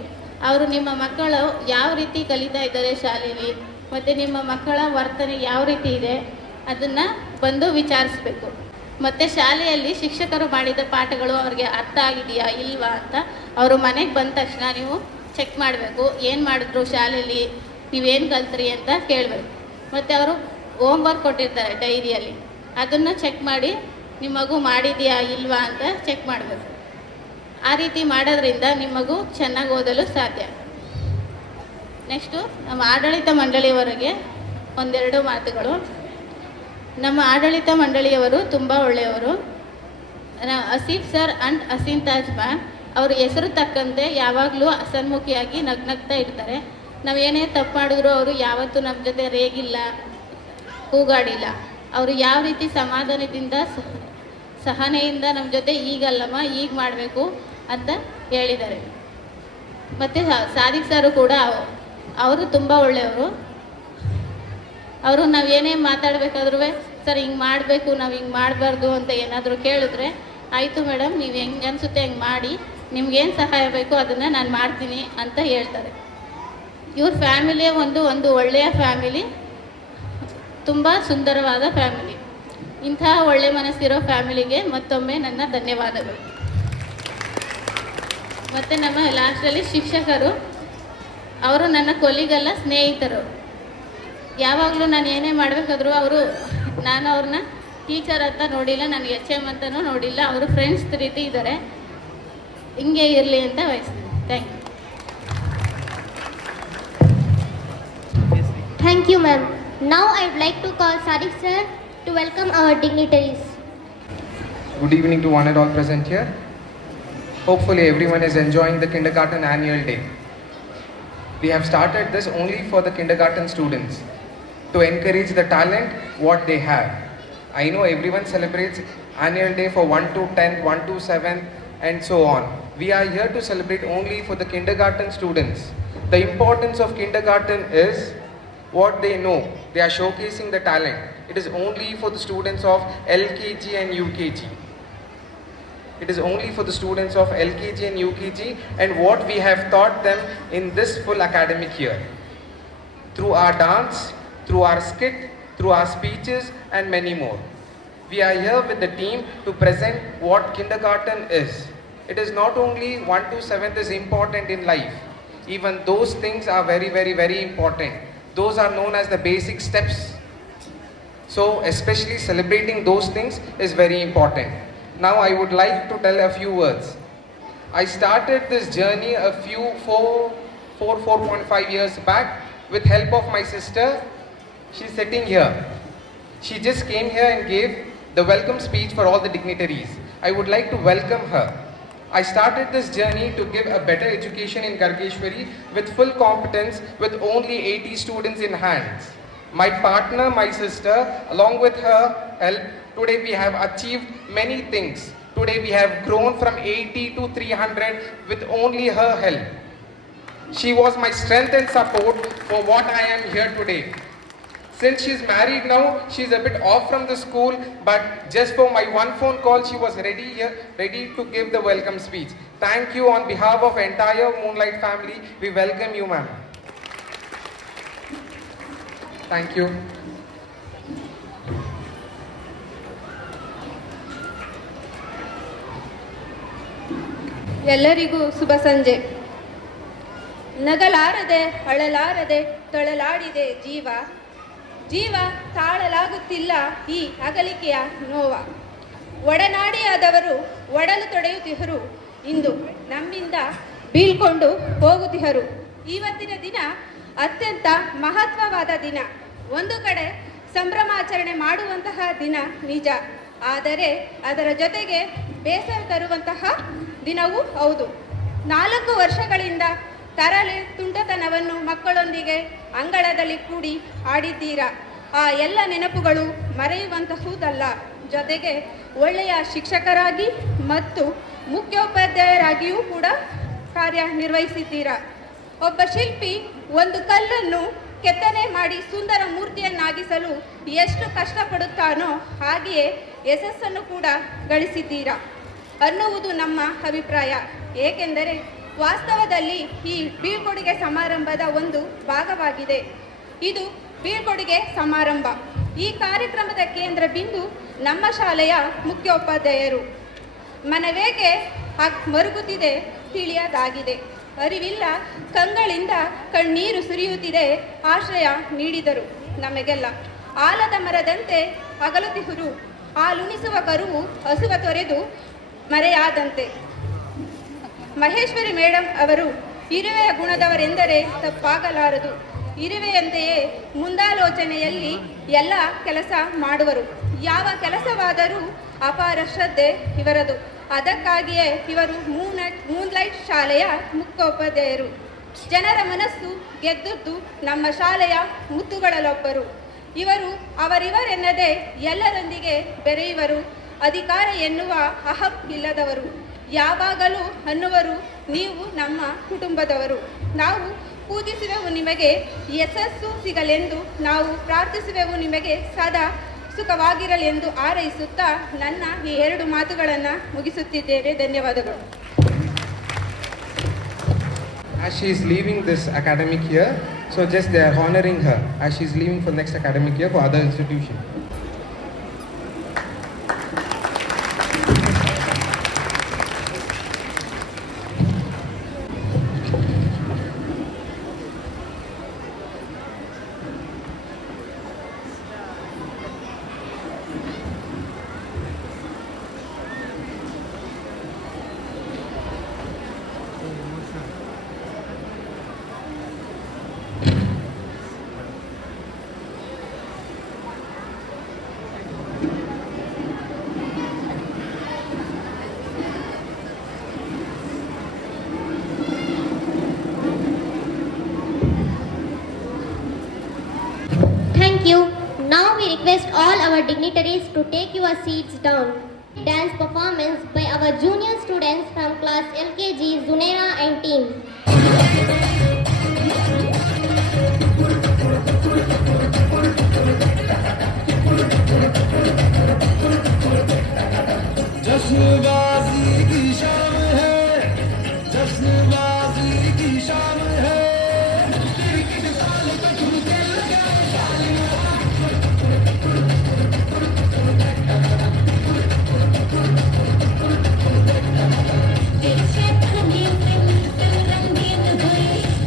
ಅವರು ನಿಮ್ಮ ಮಕ್ಕಳು ಯಾವ ರೀತಿ ಕಲಿತಾ ಇದ್ದಾರೆ ಶಾಲೆಯಲ್ಲಿ ಮತ್ತು ನಿಮ್ಮ ಮಕ್ಕಳ ವರ್ತನೆ ಯಾವ ರೀತಿ ಇದೆ ಅದನ್ನು ಬಂದು ವಿಚಾರಿಸಬೇಕು. ಮತ್ತು ಶಾಲೆಯಲ್ಲಿ ಶಿಕ್ಷಕರು ಮಾಡಿದ ಪಾಠಗಳು ಅವ್ರಿಗೆ ಅರ್ಥ ಆಗಿದೆಯಾ ಇಲ್ವಾ ಅಂತ ಅವರು ಮನೆಗೆ ಬಂದ ತಕ್ಷಣ ನೀವು ಚೆಕ್ ಮಾಡಬೇಕು. ಏನು ಮಾಡಿದ್ರು ಶಾಲೆಯಲ್ಲಿ, ನೀವೇನು ಕಲ್ತ್ರಿ ಅಂತ ಕೇಳಬೇಕು. ಮತ್ತು ಅವರು ಹೋಮ್ವರ್ಕ್ ಕೊಟ್ಟಿರ್ತಾರೆ ಡೈರಿಯಲ್ಲಿ, ಅದನ್ನು ಚೆಕ್ ಮಾಡಿ ನಿಮ್ಮ ಮಗು ಮಾಡಿದೆಯಾ ಇಲ್ವಾ ಅಂತ ಚೆಕ್ ಮಾಡಬೇಕು. ಆ ರೀತಿ ಮಾಡೋದ್ರಿಂದ ನಿಮ್ಮ ಮಗು ಚೆನ್ನಾಗಿ ಓದಲು ಸಾಧ್ಯ. ನೆಕ್ಸ್ಟು ನಮ್ಮ ಆಡಳಿತ ಮಂಡಳಿಯವರಿಗೆ ಒಂದೆರಡು ಮಾತುಗಳು. ನಮ್ಮ ಆಡಳಿತ ಮಂಡಳಿಯವರು ತುಂಬ ಒಳ್ಳೆಯವರು. Haseef sir and Haseen Taj ma'am ಅವರು ಹೆಸರು ತಕ್ಕಂತೆ ಯಾವಾಗಲೂ ಹಸನ್ಮುಖಿಯಾಗಿ ನಗ್ನಗ್ತಾ ಇರ್ತಾರೆ. ನಾವೇನೇ ತಪ್ಪು ಮಾಡಿದ್ರು ಅವರು ಯಾವತ್ತೂ ನಮ್ಮ ಜೊತೆ ರೇಗಿಲ್ಲ, ಕೂಗಾಡಿಲ್ಲ. ಅವರು ಯಾವ ರೀತಿ ಸಮಾಧಾನದಿಂದ ಸಹನೆಯಿಂದ ನಮ್ಮ ಜೊತೆ ಈಗಲ್ಲಮ್ಮ ಈಗ ಮಾಡಬೇಕು ಅಂತ ಹೇಳಿದ್ದಾರೆ. ಮತ್ತು ಸಾದಿಕ್ ಸರು ಕೂಡ ಅವರು ತುಂಬ ಒಳ್ಳೆಯವರು. ಅವರು ನಾವು ಏನೇ ಮಾತಾಡಬೇಕಾದ್ರೂ ಸರ್ ಹಿಂಗೆ ಮಾಡಬೇಕು, ನಾವು ಹಿಂಗೆ ಮಾಡಬಾರ್ದು ಅಂತ ಏನಾದರೂ ಕೇಳಿದ್ರೆ ಆಯಿತು ಮೇಡಮ್ ನೀವು ಹೆಂಗೆ ಅನಿಸುತ್ತೆ ಹೆಂಗೆ ಮಾಡಿ, ನಿಮ್ಗೇನು ಸಹಾಯ ಬೇಕು ಅದನ್ನು ನಾನು ಮಾಡ್ತೀನಿ ಅಂತ ಹೇಳ್ತಾರೆ. ಇವ್ರ ಫ್ಯಾಮಿಲಿಯೇ ಒಂದು ಒಳ್ಳೆಯ ಫ್ಯಾಮಿಲಿ, ತುಂಬ ಸುಂದರವಾದ ಫ್ಯಾಮಿಲಿ. ಇಂತಹ ಒಳ್ಳೆ ಮನಸ್ಸಿರೋ ಫ್ಯಾಮಿಲಿಗೆ ಮತ್ತೊಮ್ಮೆ ನನ್ನ ಧನ್ಯವಾದಗಳು. ಮತ್ತು ನಮ್ಮ ಲಾಸ್ಟಲ್ಲಿ ಶಿಕ್ಷಕರು, ಅವರು ನನ್ನ ಕೊಲಿಗಲ್ಲ ಸ್ನೇಹಿತರು. ಯಾವಾಗಲೂ ನಾನು ಏನೇ ಮಾಡಬೇಕಾದ್ರೂ ನಾನು ಅವ್ರನ್ನ ಟೀಚರ್ ಅಂತ ನೋಡಿಲ್ಲ, ನನಗೆ HM ಅಂತಲೂ ನೋಡಿಲ್ಲ, ಅವರು ಫ್ರೆಂಡ್ಸ್ ರೀತಿ ಇದ್ದಾರೆ. ಹಿಂಗೆ ಇರಲಿ ಅಂತ ಬಯಸ್ತೀನಿ. Thank you. Thank you, ma'am. Now I would like to call Sadiq sir to welcome our dignitaries. Good evening to one and all present here. Hopefully everyone is enjoying the kindergarten annual day. We have started this only for the kindergarten students to encourage the talent what they have. I know everyone celebrates annual day for 1 to 10, 1 to 7 and so on. We are here to celebrate only for the kindergarten students. The importance of kindergarten is what they know. They are showcasing the talent. It is only for the students of LKG and UKG. It is only for the students of LKG and UKG and what we have taught them in this full academic year. Through our dance, through our skit, through our speeches and many more. We are here with the team to present what kindergarten is. It is not only 1 to 7th is important in life. even those things are very, very, very important. Those are known as the basic steps. So especially celebrating those things is very important. Now I would like to tell a few words. I started this journey a few 4.5 years back with help of my sister. She's sitting here. She just came here and gave the welcome speech for all the dignitaries. I would like to welcome her. I started this journey to give a better education in Gargeshwari with full competence with only 80 students in hands. My partner, my sister, along with her help, today we have achieved many things. Today we have grown from 80 to 300 with only her help. She was my strength and support for what I am here today. Since she's married now, she's a bit off from the school, but just for my one phone call, she was ready to give the welcome speech. Thank you on behalf of entire Moonlight family. We welcome you, ma'am. Thank you. ಎಲ್ಲರಿಗೂ ಶುಭ ಸಂಜೆ. ನಗಲಾರದೆ ಅಳಲಾರದೆ ತೊಳಲಾಡಿದೆ ಜೀವ, ಜೀವ ತಾಳಲಾಗುತ್ತಿಲ್ಲ ಈ ಅಗಲಿಕೆಯ ನೋವ. ಒಡನಾಡಿಯಾದವರು ಒಡಲು ತೊಡೆಯುತ್ತಿಹರು, ಇಂದು ನಮ್ಮಿಂದ ಬೀಳ್ಕೊಂಡು ಹೋಗುತ್ತಿಹರು. ಇವತ್ತಿನ ದಿನ ಅತ್ಯಂತ ಮಹತ್ವವಾದ ದಿನ. ಒಂದು ಕಡೆ ಸಂಭ್ರಮಾಚರಣೆ ಮಾಡುವಂತಹ ದಿನ ನಿಜ, ಆದರೆ ಅದರ ಜೊತೆಗೆ ಬೇಸರ ತರುವಂತಹ ದಿನವೂ ಹೌದು. 4 ವರ್ಷಗಳಿಂದ ತರಲೆ ತುಂಟತನವನ್ನು ಮಕ್ಕಳೊಂದಿಗೆ ಅಂಗಳದಲ್ಲಿ ಕೂಡಿ ಆಡಿದ್ದೀರಾ. ಆ ಎಲ್ಲ ನೆನಪುಗಳು ಮರೆಯುವಂತಹುದಲ್ಲ. ಜೊತೆಗೆ ಒಳ್ಳೆಯ ಶಿಕ್ಷಕರಾಗಿ ಮತ್ತು ಮುಖ್ಯೋಪಾಧ್ಯಾಯರಾಗಿಯೂ ಕೂಡ ಕಾರ್ಯನಿರ್ವಹಿಸಿದ್ದೀರಾ. ಒಬ್ಬ ಶಿಲ್ಪಿ ಒಂದು ಕಲ್ಲನ್ನು ಕೆತ್ತನೆ ಮಾಡಿ ಸುಂದರ ಮೂರ್ತಿಯನ್ನಾಗಿಸಲು ಎಷ್ಟು ಕಷ್ಟಪಡುತ್ತಾನೋ ಹಾಗೆಯೇ ಯಶಸ್ಸನ್ನು ಕೂಡ ಗಳಿಸಿದ್ದೀರಾ ಅನ್ನುವುದು ನಮ್ಮ ಅಭಿಪ್ರಾಯ. ಏಕೆಂದರೆ ವಾಸ್ತವದಲ್ಲಿ ಈ ಬೀಳ್ಕೊಡುಗೆ ಸಮಾರಂಭದ ಒಂದು ಭಾಗವಾಗಿದೆ. ಇದು ಬೀಳ್ಕೊಡುಗೆ ಸಮಾರಂಭ. ಈ ಕಾರ್ಯಕ್ರಮದ ಕೇಂದ್ರ ಬಿಂದು ನಮ್ಮ ಶಾಲೆಯ ಮುಖ್ಯೋಪಾಧ್ಯಾಯರು. ಮನವೇಗೆ ಮರುಗುತ್ತಿದೆ ತಿಳಿಯದಾಗಿದೆ, ಅರಿವಿಲ್ಲ ಕಂಗಳಿಂದ ಕಣ್ಣೀರು ಸುರಿಯುತ್ತಿದೆ, ಆಶ್ರಯ ನೀಡಿದರು ನಮಗೆಲ್ಲ. ಆಲದ ಮರದಂತೆ ಅಗಲುತ್ತಿಹುರು, ಹಾಲುಣಿಸುವ ಕರುವು ಹಸುವ ತೊರೆದು ಮರೆಯಾದಂತೆ. ಮಹೇಶ್ವರಿ ಮೇಡಮ್ ಅವರು ಇರುವೆಯ ಗುಣದವರೆಂದರೆ ತಪ್ಪಾಗಲಾರದು. ಇರುವೆಯಂತೆಯೇ ಮುಂದಾಲೋಚನೆಯಲ್ಲಿ ಎಲ್ಲ ಕೆಲಸ ಮಾಡುವರು. ಯಾವ ಕೆಲಸವಾದರೂ ಅಪಾರ ಶ್ರದ್ಧೆ ಇವರದು. ಅದಕ್ಕಾಗಿಯೇ ಇವರು ಮೂನ್ಲೈಟ್ ಶಾಲೆಯ ಮುಖ್ಯೋಪಾಧ್ಯಾಯರು. ಜನರ ಮನಸ್ಸು ಗೆದ್ದದ್ದು ನಮ್ಮ ಶಾಲೆಯ ಮುತ್ತುಗಳಲ್ಲೊಬ್ಬರು. ಇವರು ಅವರಿವರೆನ್ನದೆ ಎಲ್ಲರೊಂದಿಗೆ ಬೆರೆಯುವರು. ಅಧಿಕಾರ ಎನ್ನುವ ಅಹಂ ಇಲ್ಲದವರು. ಯಾವಾಗಲೂ ಅನ್ನುವರು, ನೀವು ನಮ್ಮ ಕುಟುಂಬದವರು. ನಾವು ಪೂಜಿಸುವೆವು ನಿಮಗೆ ಯಶಸ್ಸು ಸಿಗಲೆಂದು, ನಾವು ಪ್ರಾರ್ಥಿಸುವೆವು ನಿಮಗೆ ಸದಾ ಸುಖವಾಗಿರಲೆಂದು ಹಾರೈಸುತ್ತಾ ನನ್ನ ಈ 2 ಮಾತುಗಳನ್ನು ಮುಗಿಸುತ್ತಿದ್ದೇನೆ. ಧನ್ಯವಾದಗಳು. As she is leaving this academic year, so just they are honoring her as she is leaving for next academic year for other institution. Thank you. Now we request all our dignitaries to take your seats down. Dance performance by our junior students from class LKG, Zunaira and team. जश्नबाजी की शाम है, जश्नबाजी की शाम है। रंगीन हुई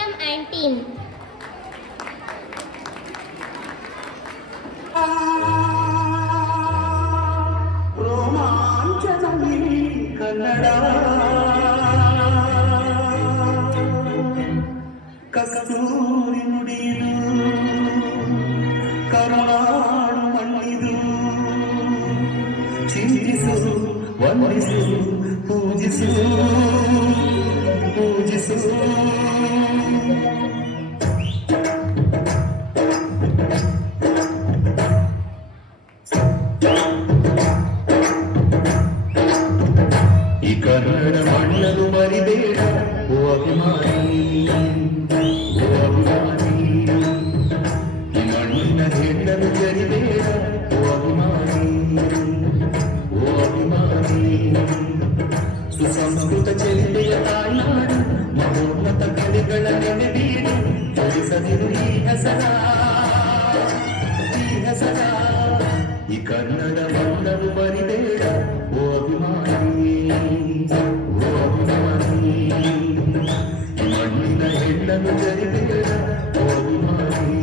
Pritam and team. ರೋಮಾಂಚನದಲ್ಲಿ Kannada ಕಸ್ತೂರಿ ನುಡಿದು ಕರುಣಾಳು ಮಣ್ಣಿದು ಚಿಂತಿಸು ವಂದಿಸು ಪೂಜಿಸು ಪೂಜಿಸು ಈ ಕನ್ನಡ ಮಣ್ಣನ್ನು ಮರಿಬೇಡ ಓ ಅಭಿಮಾನಿ ಓ ಅಭಿಮಾನಿ ಈ ಮಣ್ಣಿನ ಹೆಣ್ಣನ್ನು ಜರಿಬೇಡ ಓ ಅಭಿಮಾನಿ ಓ ಅಭಿಮಾನಿ ಸುಸಂಸ್ಕೃತ ಚರಿತೆಯ ತಾಯ್ನಾಡು ಮಹೋನ್ನತ ಕಲೆಗಳ ನೆನೆಬೀಡು ತಿಳಿಸದಿರು ಈ ಹೆಸರ ಈ ಕನ್ನಡ ಮಣ್ಣನ್ನು ಮರಿಬೇಡ ಓ ಅಭಿಮಾನಿ ಓ ಅಭಿಮಾನಿ ಈ ಮಣ್ಣಿನ ಹೆಣ್ಣನ್ನು ಜರಿಬೇಡ ಓ ಅಭಿಮಾನಿ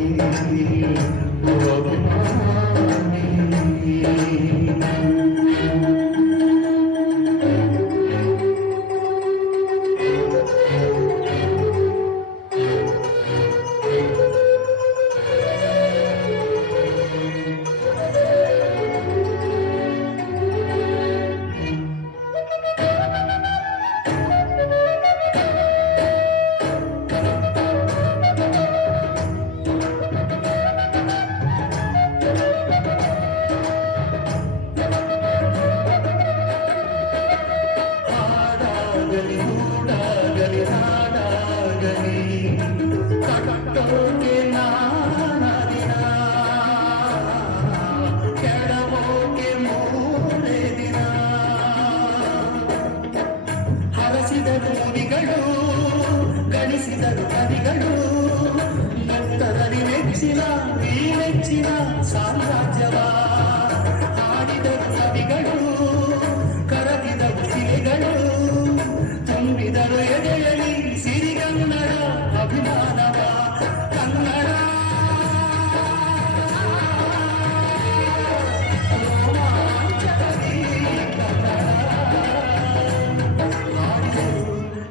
ಓ ಅಭಿಮಾನಿ ಹಾಡಾಗಲಿ ಹೂಡಾಗಲಿ ಹಾಡಾಗಲಿ ಕಟ್ಟೋಕೆ ನಾನದಿನ ಕೆಡವೋಕೆ ಮೂರೇ ದಿನ ಹರಸಿದರು ಮುನಿಗಳು ಗಳಿಸಿದರು ಕವಿಗಳು ನತ್ತರಲ್ಲಿ ಮೆಚ್ಚಿನ ಈ ಮೆಚ್ಚಿನ ಸಾಮ್ರಾಜ್ಯವ ಹಾಡಿದರು ಕವಿಗಳು ಕರಗಿದರು ಶಿಲೆಗಳು ತುಂಬಿದರು ಎದೆಯಲಿ ಸಿರಿಗನ್ನಡ ಅಭಿಮಾನವ ಕನ್ನಡ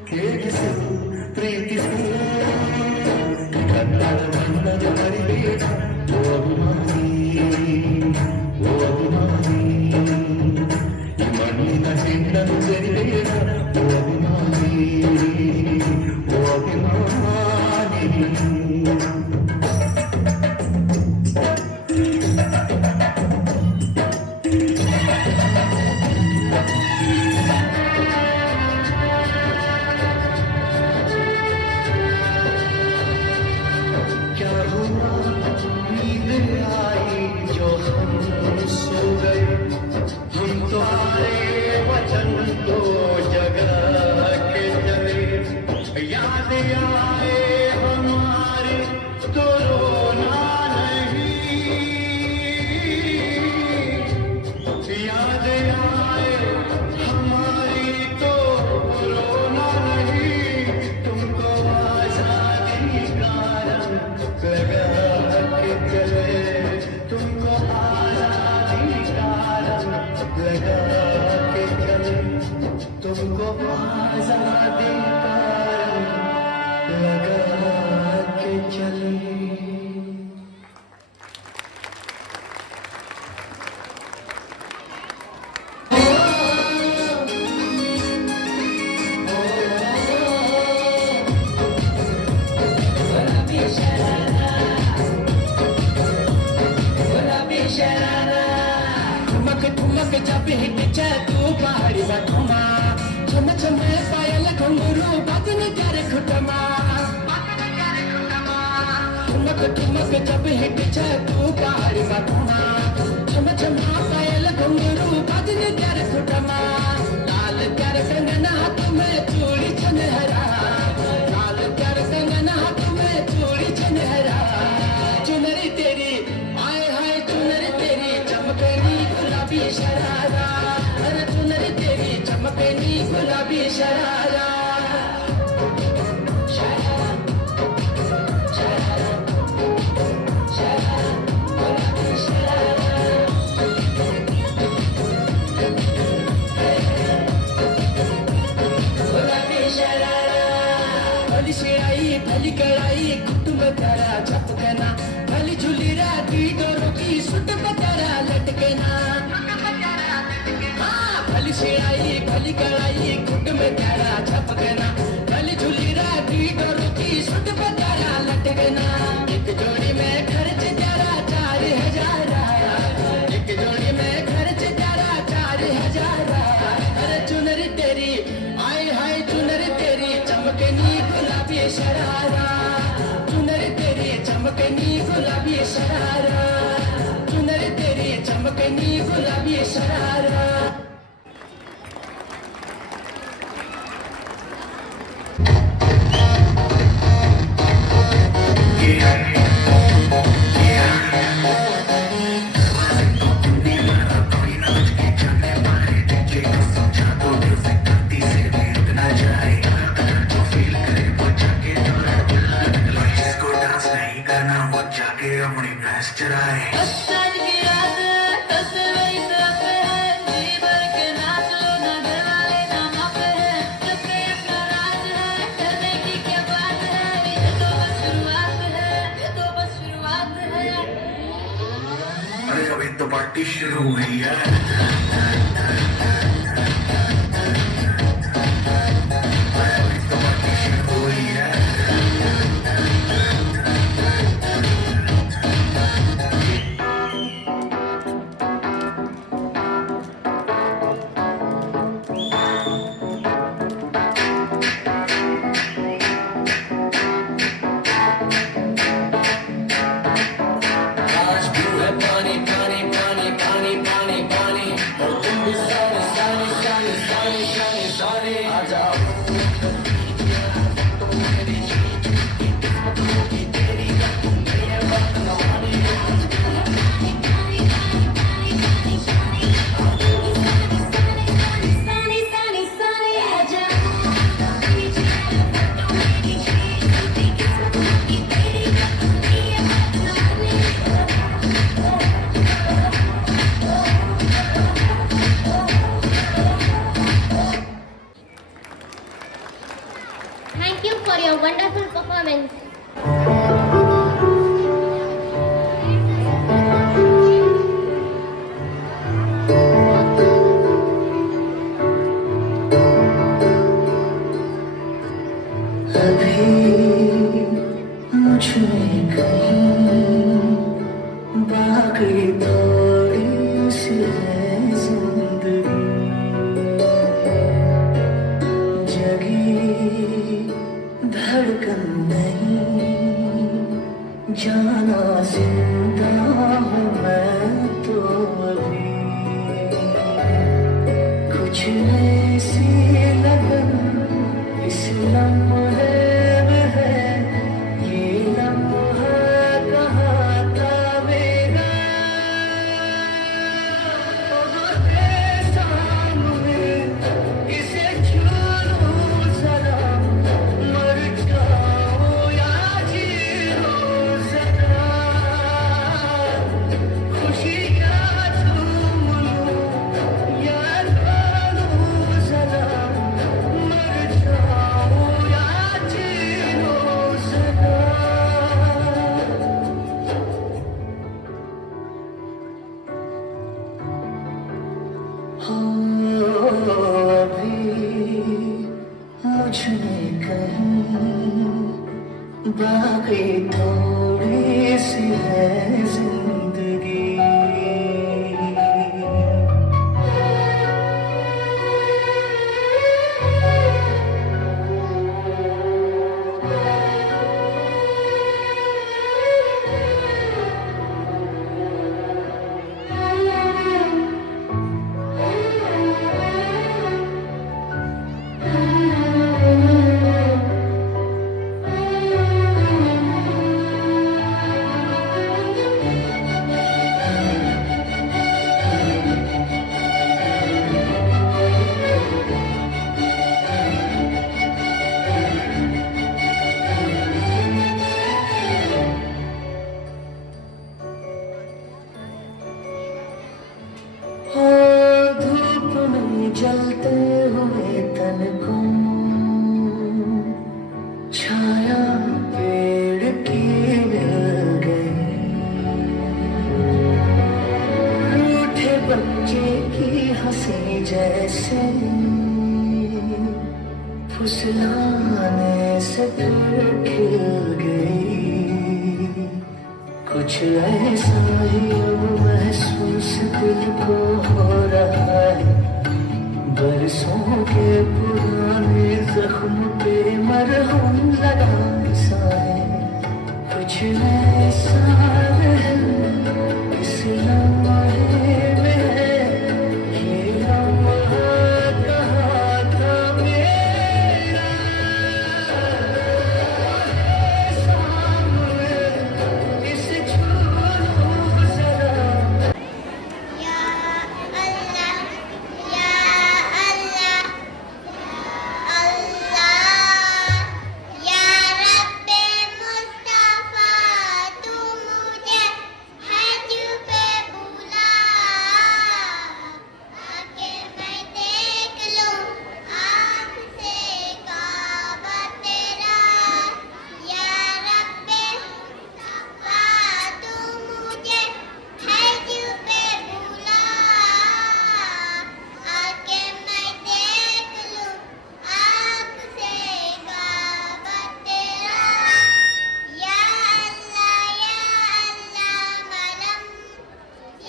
ಕೇಳಿಸು ಪ್ರೀತಿಸು ಕನ್ನಡ ಮಣ್ಣನ್ನು ಮರಿಬೇಡ ಓ ಅಭಿಮಾನಿ ಓ ಅಭಿಮಾನಿ ಈ ಮಣ್ಣಿನ ಹೆಣ್ಣನ್ನು ಜರಿಬೇಡ ಓ ಅಭಿಮಾನಿ ಓ ಅಭಿಮಾನಿ क्या हुआ नींद आई जो हम सो गए हम तो आए वचन को जगा के चले याद आए हमारे तो रोना नहीं याद आए हमारी तो रोना नहीं तुमको आजादी का रंग लगा के चले तुमको आजादी का रंग लगा के चले तुमको आजादी का रंग लगा के चले ठुमक ठुमक जब हिट चे तू पहाड़ी बठुमा छम छम पायल घुंगरू बदन कर खुटमा ठुमक ठुमक जब हिट चे तू पहाड़ी बठुमा छम छम पायल घुंगरू बदन कर खुटमा लाल कर कंगना हाथ में चूड़ी छनहरा लाल कर कंगना हाथ में चूड़ी छनहरा चुनरी तेरी आए हाय चुनरी तेरी चमकनी गुलाबी शरारा अरे चुनरी तेरी चमकनी गुलाबी शरारा शरारा पे तेरा झपके ना भली झूली रहती डोरों की सुट पे तेरा लटके ना हाँ भली सिलाई भली कढ़ाई घुट में तेरा झपके ना भली झूली रहती डोरों की सुट पे तेरा लटके ना एक जोड़ी में खर्च तेरा 4,000 एक जोड़ी में खर्च तेरा 4,000 अरे चुनरी तेरी आय हाय चुनरी तेरी चमकनी गुलाबी शरारा चुनरी तेरी चमकनी गुलाबी शरारा चुनरी तेरी चमकनी गुलाबी शरारा अभी तो पार्टी शुरू हुई है आज ब्लू है पानी पानी पानी पानी पानी पानी और तुम भी सारे सारे सारे सारे सारे सारे आ जाओ Thank you for your wonderful performance. अभी मुझे कहीं बाकी थोड़ी सी है जिंदगी जगी धड़कन नहीं जाना जिंदा हूँ मैं तो अभी कुछ ऐसी लगन इस लम्हे में है ये लम्हा कहाँ था मेरा तेरे सामने इसे छू लूं जरा मर जाऊं या जी लूं जरा खुशियाँ झूम लूं या गा लूं जरा मर जाऊं या जी लूं जरा अभी मुझे कहीं बाकी थोड़ी सी है जिंदगी खिलाने से फिर खिल गई, कुछ ऐसा ही अब महसूस दिल को हो रहा है, बरसों के पुराने जख्म पे मरहम लगा सा है, कुछ ऐसा है इस लम्हे में है, ये लम्हा कहाँ था मेरा, सामने इसे छू लूं जरा। या अल्लाह, या अल्लाह, अल्लाह, या रब्बे मुस्तफा, तू मुझे हज पे बुला, आके मैं देख लूं आँख से काबा तेरा, या रब्बे मुस्तफा, तू मुझे हज पे बुला, आके मैं देख लूं आँख से काबा तेरा, या अल्लाह मनम,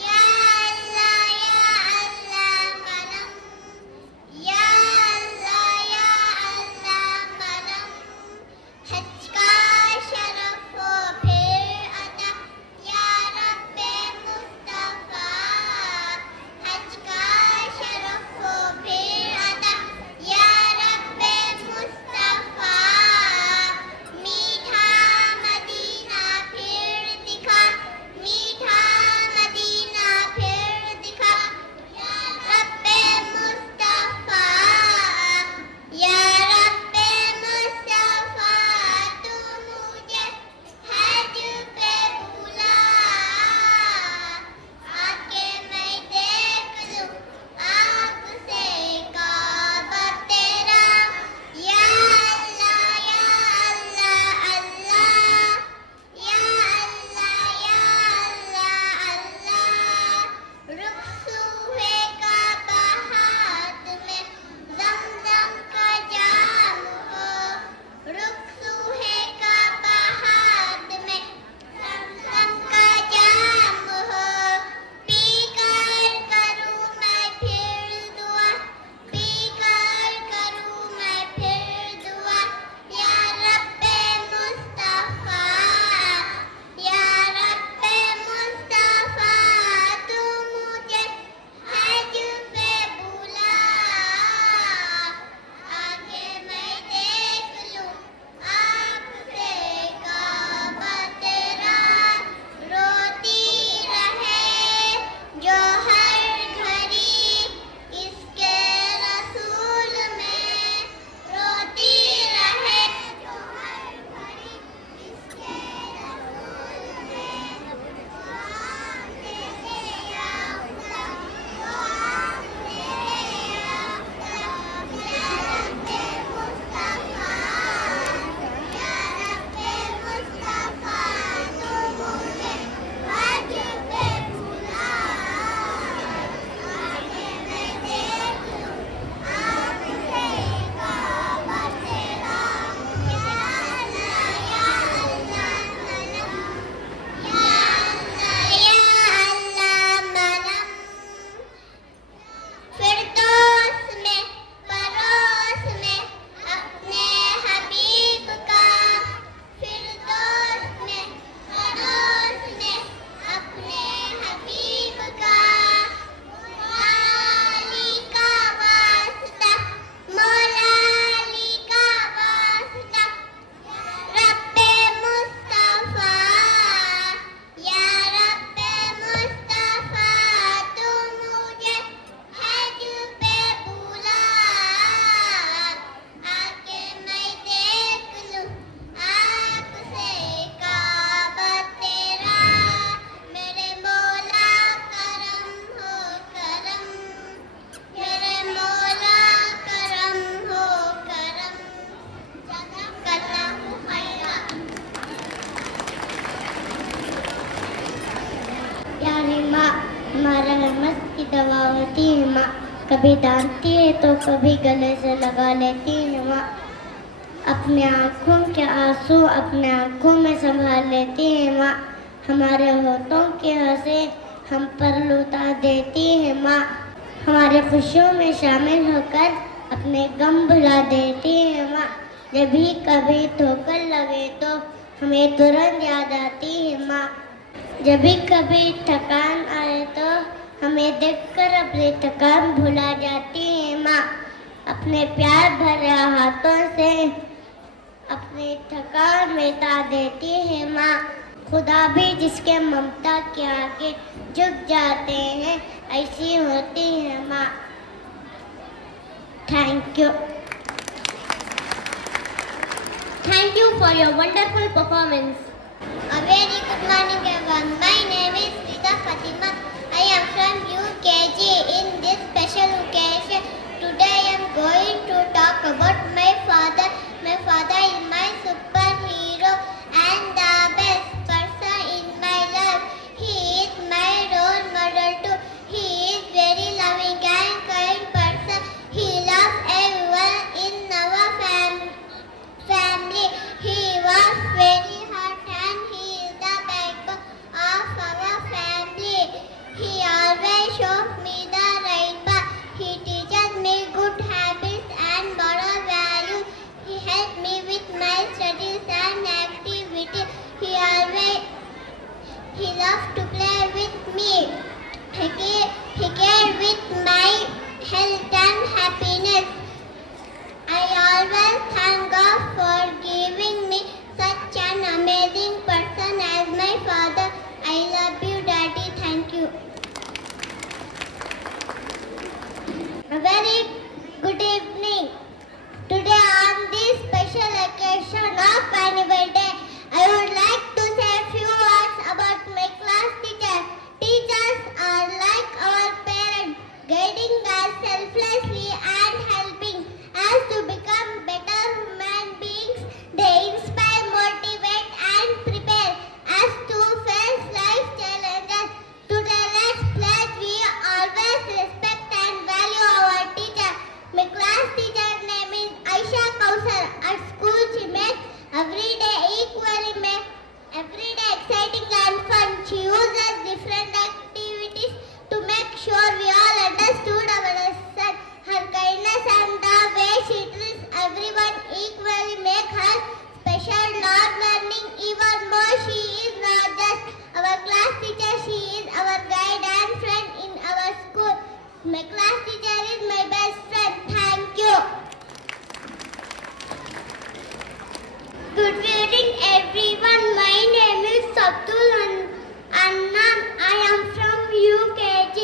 या अल्लाह मनम, या अल्लाह मनम, हज का शरफ हो फिर अदा, या रब्बे मुस्तफा, हज का शरफ हो फिर अदा, या रब्बे मुस्तफा, मीठा मदीना फिर दिखा, मीठा मदीना फिर दिखा, या रब्बे मुस्तफा, या रब्बे मुस्तफा, तू मुझे हज पे बुला, आके मैं देख लूं आँख से काबा तेरा, या अल्लाह अल्लाह, या अल्लाह अल्लाह, रुखसूहे का बहात में ज़मज़म का जाम हो, रुखसूहे का बहात में ज़मज़म का जाम हो, पीकर करूँ मैं फिर दुआ, पीकर करूँ मैं फिर दुआ, या रब्बे मुस्तफा, या रब्बे मुस्तफा, तू मुझे हज पे बुला, आके मैं देख लूं आँख से काबा तेरा, रोती रहे जो हर घड़ी इसके रसूल में, रोती रहे जो हर घड़ी इसके रसूल में, दुआ तेरे या खुदा, दुआ तेरे या खुदा, या रब्बे मुस्तफा, या रब्बे मुस्तफा, तू मुझे हज पे बुला, आके मैं देख लूं आँख से काबा तेरा, या अल्लाह मनम, फिरदौस में परोस में अपने हबीब का, फिरदौस में परोस में अपने हबीब का, मौला अली का वास्ता, मौला अली का वास्ता, रब्बे मुस्तफा, या रब्बे मुस्तफा, तू मुझे हज पे बुला, आके मैं देख लूं आँख से काबा तेरा, मेरे मौला करम हो करम, मेरे मौला करम हो करम, जज़ाकल्लाहु खैरा। प्यारी माँ, हमारा नमस की दवा होती है माँ, कभी डांटती है तो कभी गले से लगा लेती है माँ, अपने आँखों के आंसू अपने आँखों में संभाल लेती है माँ। हमारे होठों के हंसे हम पर लुटा देती है माँ। हमारे खुशियों में शामिल होकर अपने गम भुला देती है माँ। जब भी कभी ठोकर लगे तो हमें तुरंत याद आती है माँ। जब भी कभी थकान आए तो हमें देखकर अपनी थकान भुला जाती है माँ। अपने प्यार भरे हाथों से अपनी थकान मिटा देती है माँ। खुदा भी जिसके ममता के आगे झुक जाते हैं, ऐसी होती है माँ। Thank you. Thank you for your wonderful performance. A very good morning everyone. My name is Rita Fatima. I am from UKG. In this special occasion, today I am going to talk about my father. My father is my superhero and the best person in my life. He is my role model too. He is very loving and kind person. He loves everyone in our family. He was very hard and he is the backbone of our family. He always shows me the right path. He teaches me good habits and moral values. He helps me with my studies and activities. He loves to play with me. He cares with my health and happiness. I always thank God for giving me such an amazing person as my father. I love you, Daddy. Thank you. A very good evening. Today on this special occasion of Annual Day, I would like to say a few words about my class teacher. Teachers are like our parents, guiding us selflessly and helping us to become better human beings. They inspire, motivate and prepare us to face life challenges. Today let's pledge we always respect and value our teacher. My class teacher name is Aisha Kausar. At school she makes every day exciting and fun. She uses different activities to make sure we all understood our lesson. Her kindness and the way she treats everyone equally make her special. Not learning even more, she is not just our class teacher, she is our guide and friend in our school. My class teacher is my best friend. Thank you. Good evening everyone. My name is Sabdul Annan. I am from UKG.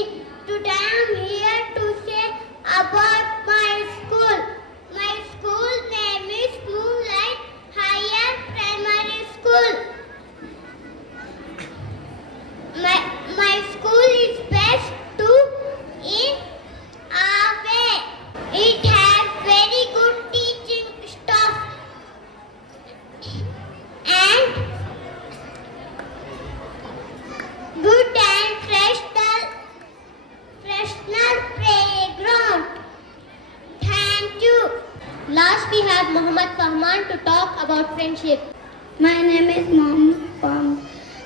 Today I am here to say about my school. My school name is Moonlight Higher Primary School. My school is best too in a way. It has very good teaching staff and good and fresher playground. Thank you. Last we have Muhammad Fahman to talk about friendship. My name is Muhammad Fahman.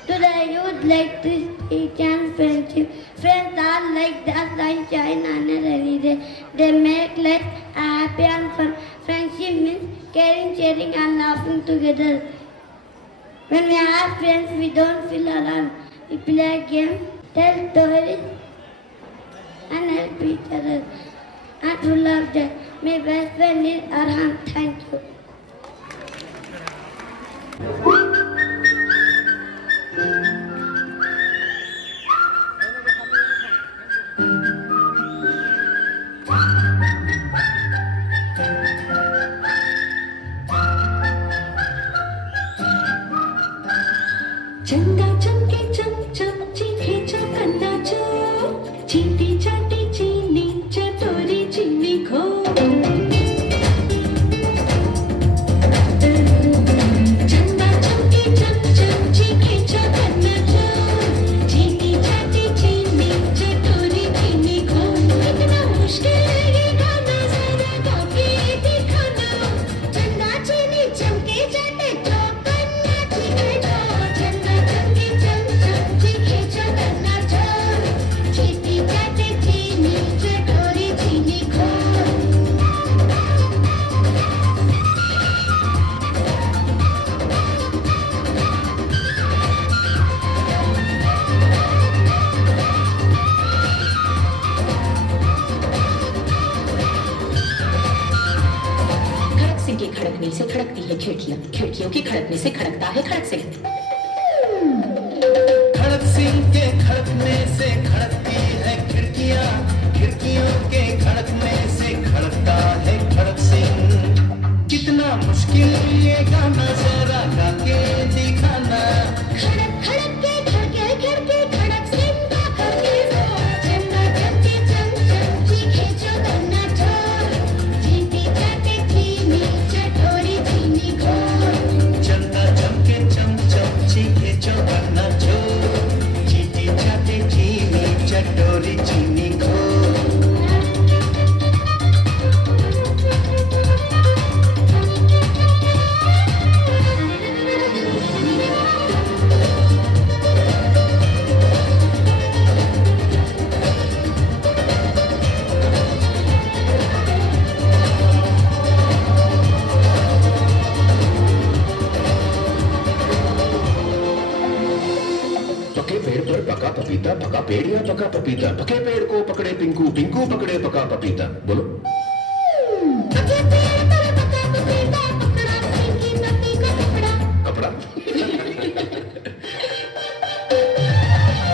Today I would like to speak on friendship. Friends are like the sunshine on a rainy day. They make life happy and fun. Friendship means caring, sharing and laughing together. When we have friends, we don't feel alone. We play games, tell stories, and help each other. And to love them. My best friend is Arhan. Thank you. चंदा चमके चम चम चीनी चौकन्ना चो चींटी चाटी चीनी चटोरी चीनी खो चंदा के खड़कने से खड़कती है खिड़कियां, खिड़कियों के खड़कने से खड़कता है खड़क सिंह। खड़क सिंह के खड़कने से खड़कती है खिड़कियां, खिड़कियों के खड़कने से खड़कता है खड़क सिंह। कितना मुश्किल ये गाना जरा गा के दिखाना। खड़क खड़क के खड़के खड़के खड़क सिंह का खड़के चंदा चमके चम चम चीखे जो गन्ना चोर चींटी चाटे चीनी चटोरी चीनी घोर। चंदा चमके चम चम चीखे जो गन्ना चोर चींटी चाटे चीनी चटोरी चीनी घोर। पके पेड़ पर पका पपीता, पका पेड़ या पका पपीता, पके पेड़ को पकड़े पिंकू, पिंकू पकड़े पका पपीता। बोलो। पके पेड़ पर पका पपीता पकड़ा पिंकी पप्पी को पकड़ा। कपड़ा।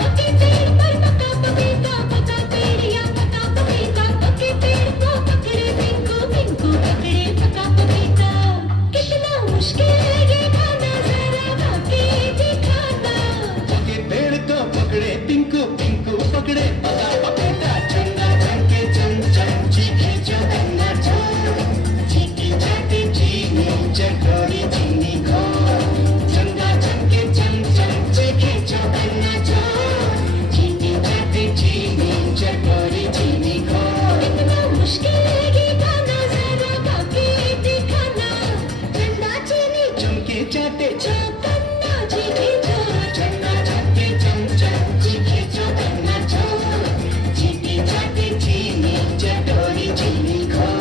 पके पेड़ पर पका पपीता पका पेड़ या पका पपीता, पके पेड़ को पकड़े पिंकू, पिंकू पकड़े पका पपीता। कितना मुश्किल है ये गाना जरा गा के दिखाना। पके पेड़ को पकड़े पिंकू, पिंकू पकड़े पका पपीता। चंदा चमके चम चम चीखे जो गन्ना चोर चींटी चाटे चीनी चटोरी चीनी घोर। चंदा चमके चम चम चीखे जो गन्ना चोर चींटी चाटे चीनी चटोरी चीनी घोर। कितना मुश्किल है ये गाना जरा गा के दिखाना। चंदा चीनी चमके चाटे जो गन्ना चीखे चोर। चंदा चमके चम चम चीखे जो गन्ना चोर चींटी चाटे चीनी चटोरी चीनी घोर।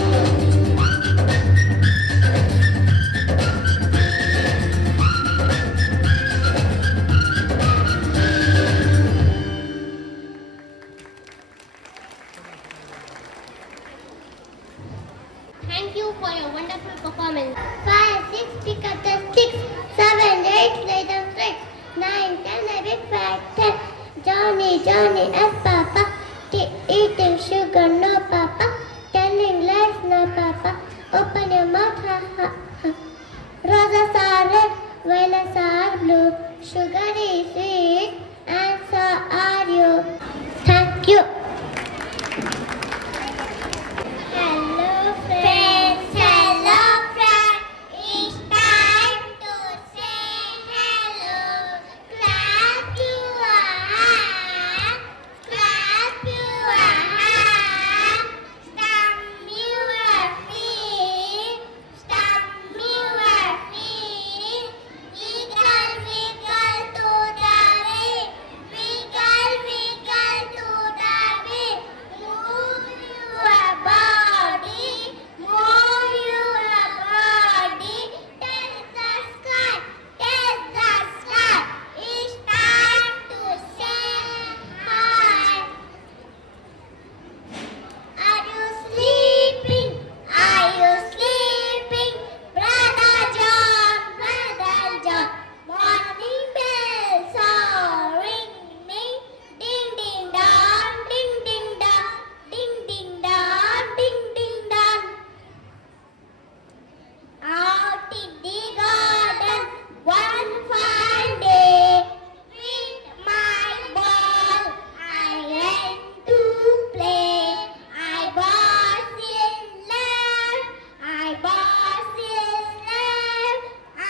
Thank you for your wonderful performance. 5, 6, pick up the sticks. 7, 8, lay them straight. 9, 10, a big fat 10. Johnny, Johnny, as Papa. Eating sugar, no Papa. Telling lies, no Papa. Open your mouth, ha ha ha. Roses are red, violets are blue. Sugar is sweet, and so are you. Thank you. Hello friends, hello friends. It's time to say hello. Clap your hands, clap your hands. Stamp your feet, stamp your feet. Wiggle, wiggle to the beat, wiggle, wiggle to the beat. Move your body, move your body. Touch the sky, touch the sky. It's time to say hi. Are you sleeping? Are you sleeping? Brother John, Brother John. Morning bells are ringing. Ding ding dong, ding ding dong, ding ding dong, ding ding dong. Out in the garden, one fine day, with my ball, I went to play. I was in love, I was in love,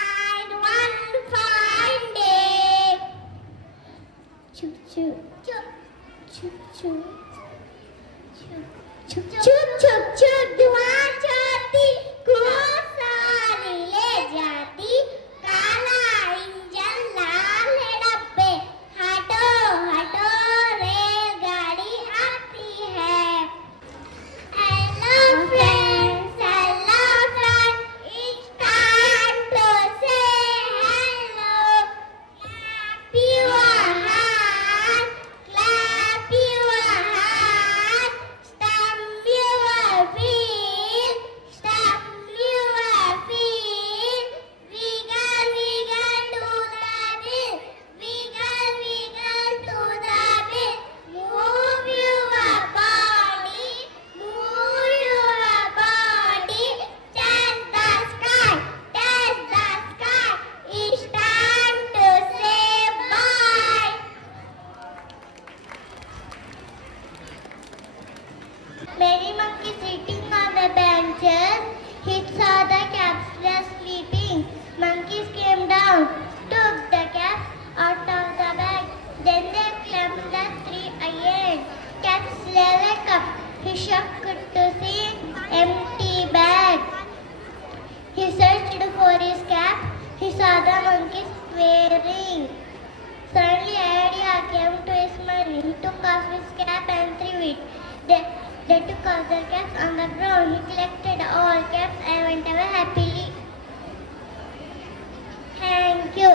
and one fine day. Choo choo, choo choo choo. Chup chup chup chup दुआ चाहती को सारी ले जा They took out their caps on the ground. He collected all caps and went away happily. Thank you.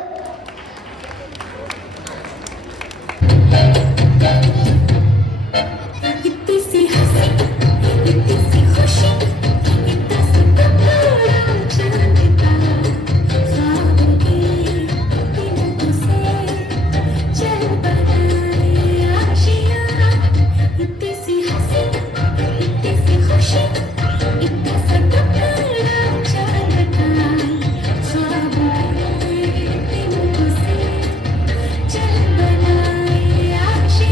इतनी सी हंसी, इतनी सी खुशी, इतना सा टकराना चांद का, ख्वाबों की दिनों से चल बनाए आशियाँ। इतनी सी हंसी, इतनी सी खुशी, इतना सा टकराना चांद का, ख्वाबों की दिनों से चल बनाए आशियाँ।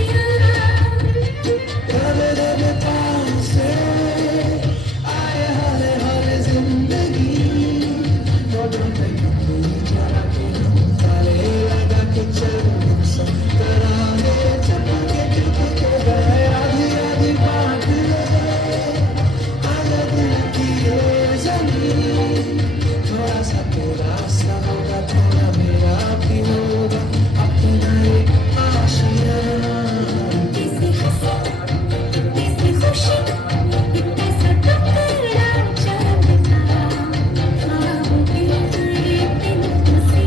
किसी हंसी, किसी खुशी, इतना सा टकराना चांद का, ख्वाबों की दिनों से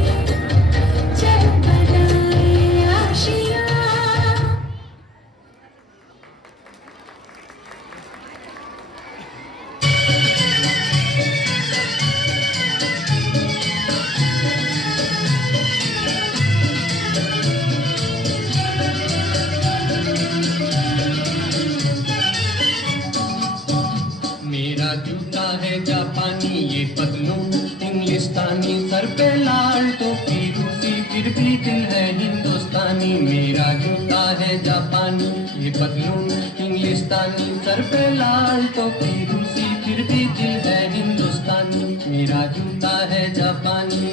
चल बनाए आशियाँ। मेरा जूता है जापानी, ये पतलून इंग्लिस्तानी, सर पे लाल टोपी रूसी, फिर भी दिल है हिंदुस्तानी। मेरा जूता है जापानी, ये पतलून इंग्लिस्तानी, सर पे लाल टोपी रूसी, फिर भी दिल है हिंदुस्तानी। मेरा जूता है जापानी।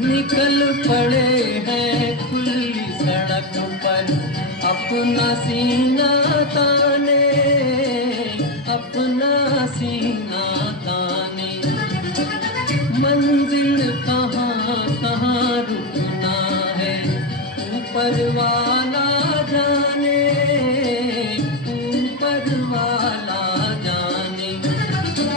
निकल पड़े हैं खुली सड़क पर, अपना सीना ताने, अपना सीना ताने। मंजिल कहाँ कहाँ रुकना है, ऊपर वाला जाने, ऊपर वाला जाने।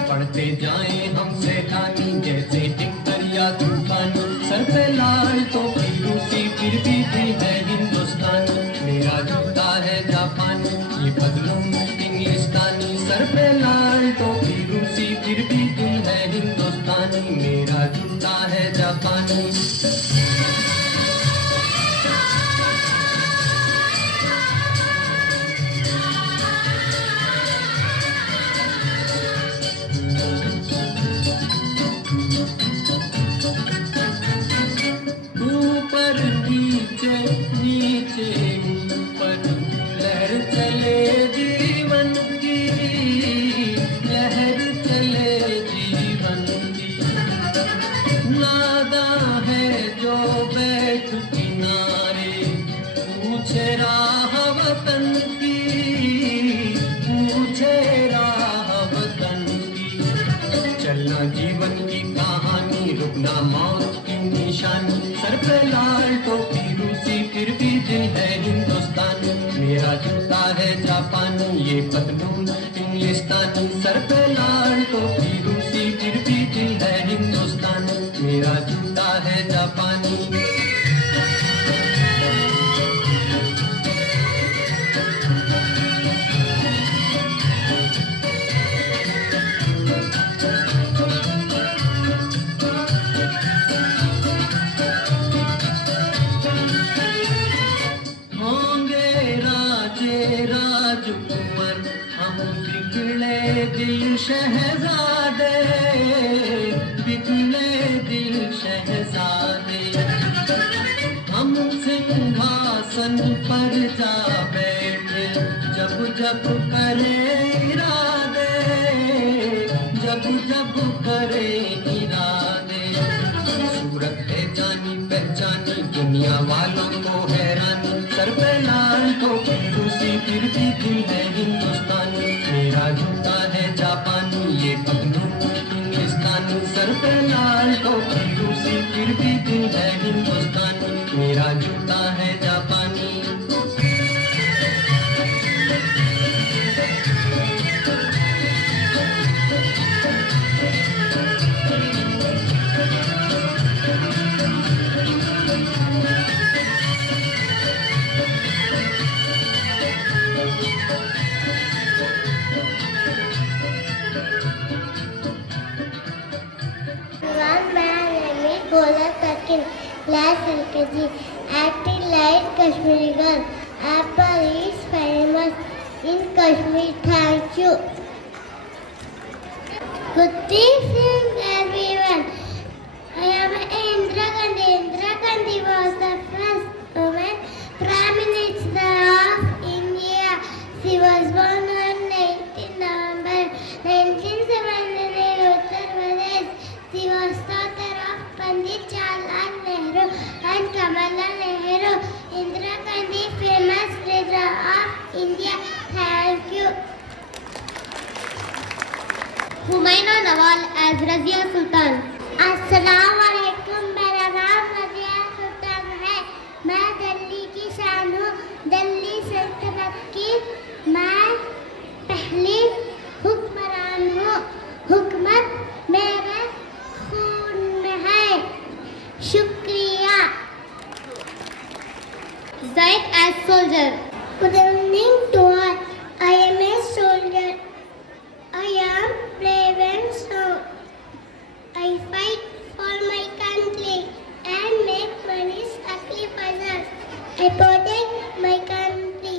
पढ़ते जाएं हमसे कहानी, जैसे टिक्कर या तूफानी, सर पे लाल टोपी रूसी, फिर भी दिल है हिंदुस्तानी। मेरा जूता है जापानी, ये पतलून इंग्लिस्तानी, सर पे लाल टोपी रूसी, फिर भी दिल है हिंदुस्तानी। मेरा जूता है जापानी। ऊपर नीचे नीचे ऊपर, लहर चले जीवन की, लहर चले जीवन की। नादा है जो बैठ किनारे, पूछे राह वतन की, पूछे राह वतन की। चलना जीवन की कहानी, रुकना मौत की निशानी, सर पे लाल टोपी रूसी, फिर भी दिल है हिंदुस्तानी। मेरा जूता है जापानी, ये पतलून इंग्लिस्तानी, सर पे लाल टोपी रूसी, फिर भी दिल है हिंदुस्तानी। मेरा जूता है जापानी। होंगे राजे राजकुमार, हम बिगड़े दिल शहजादे, बिगड़े दिल शहजादे। हम सिंहासन पर जा बैठे, जब जब करे इरादे, जब जब करे इरादे। सूरत है जानी पहचानी, दुनिया वालों को हैरानी, सर पे लाल टोपी फिर भी दिल है हिंदुस्तानी, मेरा जूता है जापानी। Class LKG, acting like Kashmiri girl. Apple is famous in Kashmir. Thank you. Good evening, everyone. I am Indira Gandhi. Indira Gandhi was the first woman Prime Minister of India. She was born on 19 November 1970 in Uttar Pradesh. She was daughter of Pandit Jawaharlal Nehru and Kamala Nehru. Indira Gandhi, famous leader of India. Thank you. Humayun Nawal as Razia सुल्तान। अस्सलाम वालेकुम, मेरा नाम रज़िया सुल्तान है। मैं दिल्ली की शान हूँ, दिल्ली सल्तनत की मैं पहली हुक्मरान हूँ। हुकूमत मेरे खून में है। शुक्रिया। Zaid as soldier. Good evening to all. I am a soldier. I am brave and strong. I fight for my country and make many sacrifices. I protect my country.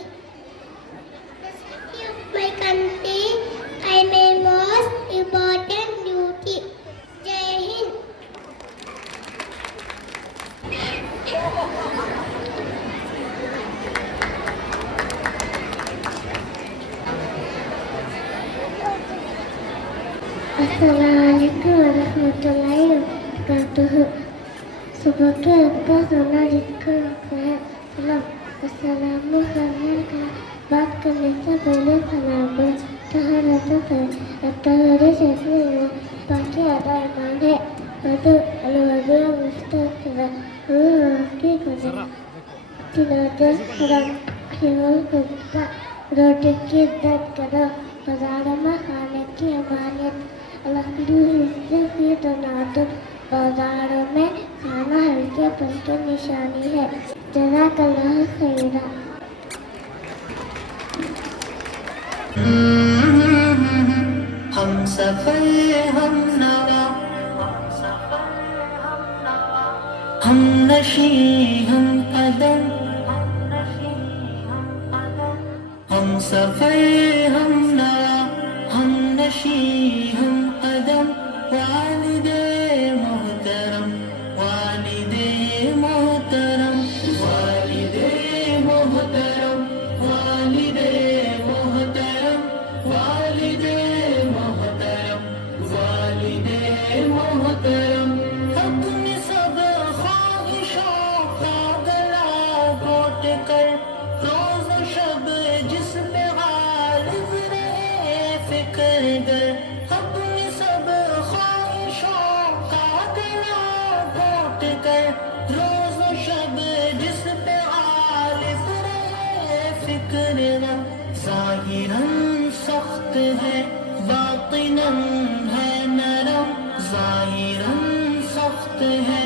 The safety of my country is my most important duty. Jai Hind. Assalamualaikum warahmatullahi wabarakatuh. Sebagai personal disclaimer, Assalamualaikum warahmatullahi wabarakatuh. Terhadap saya pasti ada iman है, itu luar mustaqil, tidak ada hilang kita, रोटी की इज्जत करो, बाजारों में खाने की अमानियत, अल्लाह की इज्जत की तनातुर, बाजारों में खाना हल्के पन की निशानी है। जज़ाकल्लाह खैरा। हम सफर हम नवा, हम नशी हम कदम, हम सफर हम नवा, हम नशी हम कदम। वालिदे मोहतरम, वालिदे मोहतरम, वालिदे मोहतरम, वालिदे मोहतरम, वालिदे मोहतरम, वालिदे मोहतरम। अपने सब ख्वाहिशों का गला घोट कर रोज शब जिसमें गालिब रहे फिक्र गर। अपनी सब ख्वाहिशों का गला घोट कर रोज शब जिसमें गालिब रहे फिक्र गर। ज़ाहिरन सख्त है बातिनन है नरम, ज़ाहिरन सख्त है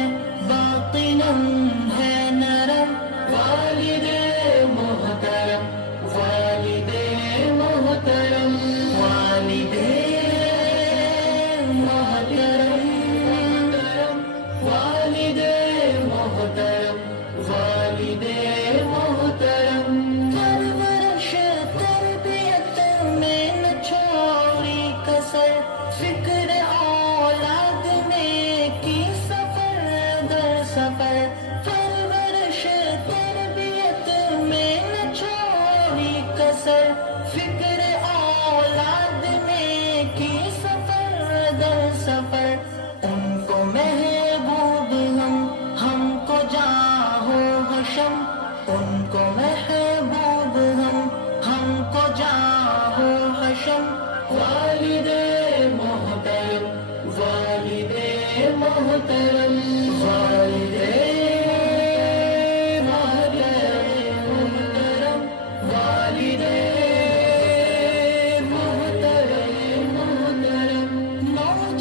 बातिनन है नरम। वालिदे मोहतरम, वालिदे मोहतरम, वालिदे मोहतरम, वालिदे मोहतरम, वालिदे मोहतरम। परवरिश तरबियत में न छोड़ी कसर, फिक्र औलाद में की सफर दर सफर। परवरिश तरबियत में न छोड़ी कसर, फिक्र औलाद में की सफर दर सफर। उनको महबूब हमको जाहो हशम, उनको महबूब हमको जाहो हशम। वालिदे मोहतरम, वालिदे मोहतरम,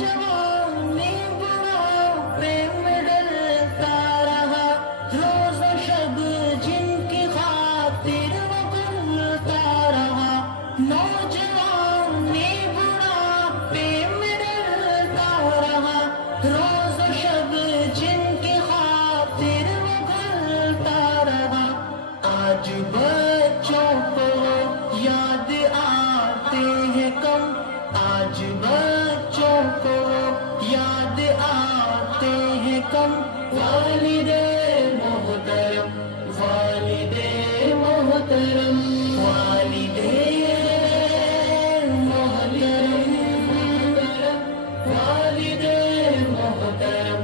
नौजवानी बुढ़ापे में डरता रहा, रोज शब जिनकी खातिर वो करता रहा। नौजवानी बुढ़ापे में डरता रहा, रोज शब जिनकी खातिर वो करता रहा। आज बच्चों को याद आते हैं कम, आज बच्चों को याद आते हैं कम। वालिदे मोहतरम, वालिदे मोहतरम, वालिदे मोहतरम, वालिदे मोहतरम,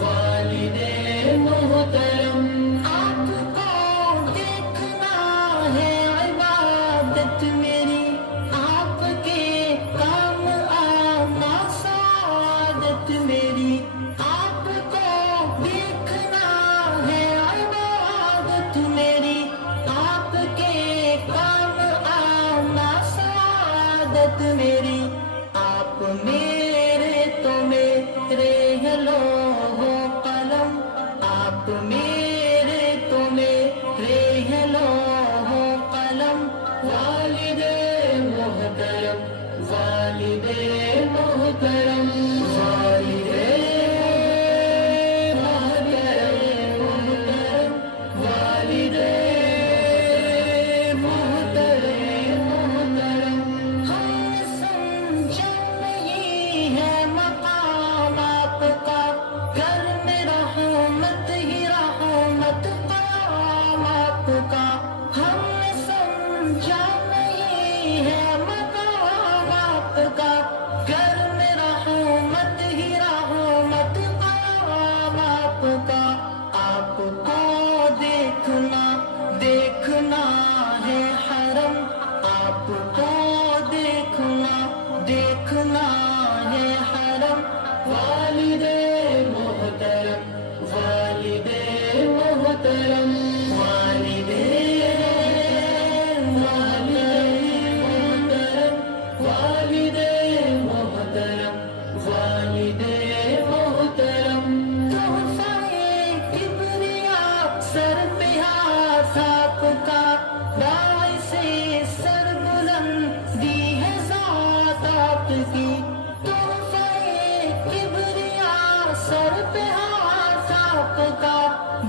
वालिदे मोहतरम। आपको देखना है इबादत मेरी, आपके काम आना सादत मेरी। आपको देखना है इबादत मेरी, आपके काम आना सादत मेरी। आप मेरे तो मेरे हैं लोहो कलम, आप मेरे तो मेरे हैं लोहो कलम। वालिदे मोहतरम, वालिदे मोहतरम, वालिदे मोहतरम, वालिदे मोहतरम, मोहतरम। हमने समझा नहीं है मकाम आपका, घर में रहमत ही रहमत काम आपका। हमने समझा नहीं है मकाम आपका, घर में रहमत ही रहमत काम आपका। आपको देखना देखना है हरम, आपको देखना देखना है हरम। वालिदे मोहतरम, वालिदे मोहतरम, वालिदे मोहतरम, वालिदे मोहतरम, वालिदे मोहतरम। तोहफे किबरिया सर पे हाथ आपका, बाइसे सर बुलंदी है ज़ात आपकी। तोहफे किबरिया सर पे हाथ आपका,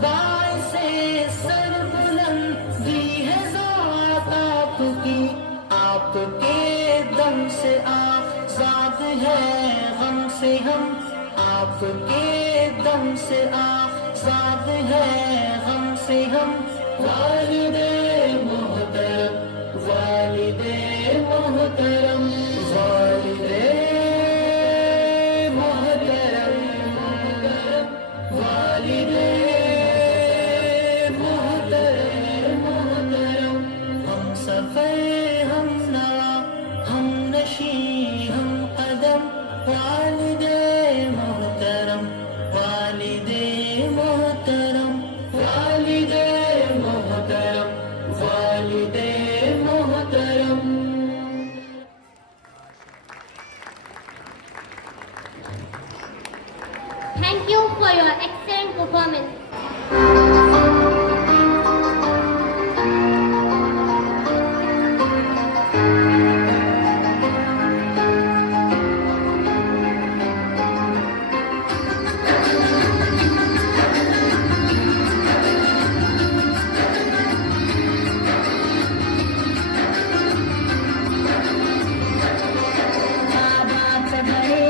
बाइसे सर बुलंदी है ज़ात आपकी। आपके दम से आज़ाद है गम से हम, आपके दम से आज़ाद है गम से हम। वालिदे मोहतरम, वालिदे मोहतरम, वालिदे मोहतरम, वालिदे मोहतरम, मोहतरम। हम सफर हम नवा हम नशी हम कदम, वालिदे मोहतरम, वालिदे मोहतरम, वालिदे मोहतरम, वालिदे मोहतरम। Thank you for your excellent performance. माँ बाप बड़े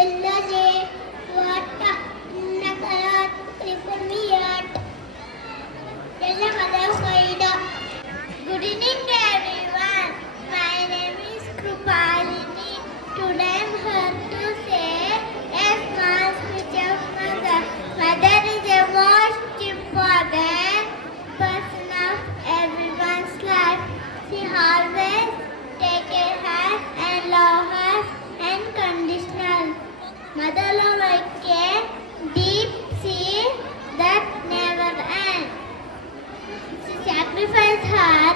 ಎಲ್ಲದೆ ವಾಟ ನಕರಾತ್ ತ್ರಿಪುರ್ಮಿಯಾಟ್ ಎಲ್ಲ ಮಲಫೈಡ. Good evening to everyone. My name is Krupalini. Today I'm here to say a small speech of mother. Mother is the most important person of everyone's life. She always take care of us and love us unconditional. Mother love like a deep sea that never ends. She sacrificed her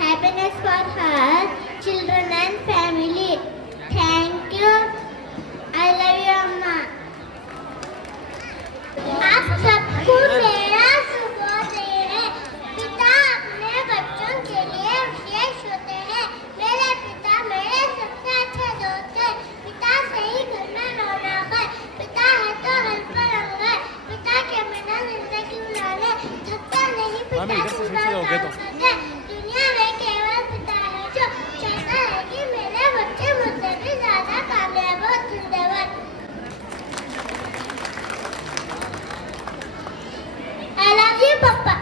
happiness for her children and family. Thank you. I love you, Amma. आप सबको मेरा शुभोदय है। पिता अपने बच्चों के लिए विशेष होते हैं। मेरे पिता मेरे सबसे अच्छे दोस्त हैं। पिता से ही घर में रौनक है। पिता है तो हर पर रंग है। पिता के बिना जिंदगी गुजारने थकता नहीं। पिता पूरा काम करते। दुनिया में केवल पिता है जो चाहता है कि मेरे बच्चे मुझसे भी ज्यादा कामयाब हो। धन्यवाद। I love you, पापा।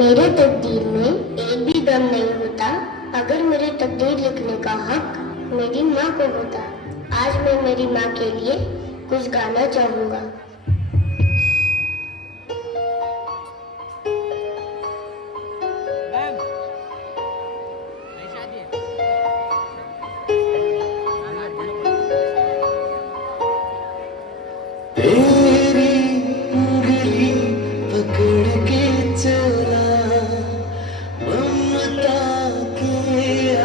मेरे तकदीर में एक भी गम नहीं होता अगर मेरे तकदीर लिखने का हक मेरी माँ को होता। आज मैं मेरी माँ के लिए कुछ गाना चाहूँगा। तेरी उंगली पकड़ के चला ममता के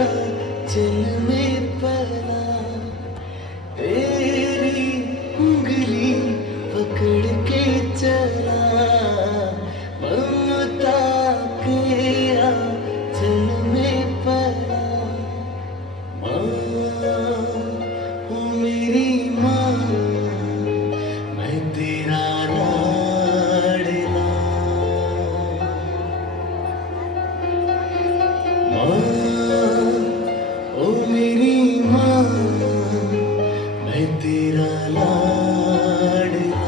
आंचल में पला। तेरी उंगली पकड़ के चला ममता के आंचल में पला। माँ ओ मेरी माँ मैं तेरा लाडला। माँ ओ मेरी माँ मैं तेरा लाडला।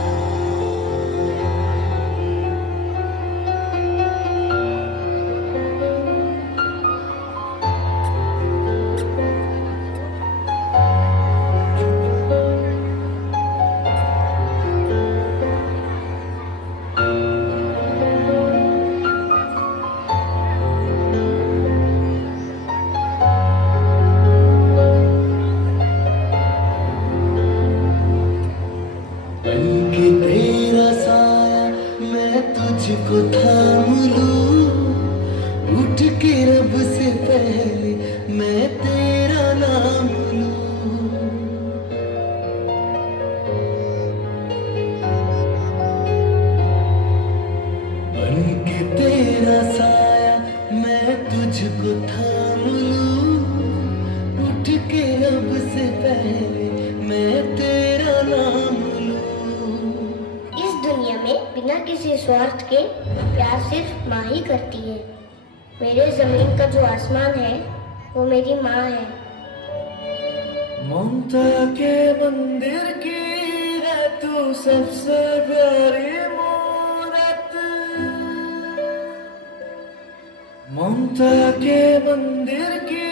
बनके तेरा साया मैं तुझको थाम लूं। उठ के रब से पहले मैं तेरा नाम लूं। बनके तेरा साया मैं तुझको थाम लूं। उठ के रब से पहले मैं तेरा नाम लूं। इस दुनिया में बिना किसी स्वार्थ के प्यार सिर्फ माँ ही करती है। मेरे जमीन का जो आसमान है वो मेरी माँ है। ममता के मंदिर की है तू सबसे प्यारी मूरत। ममता के मंदिर की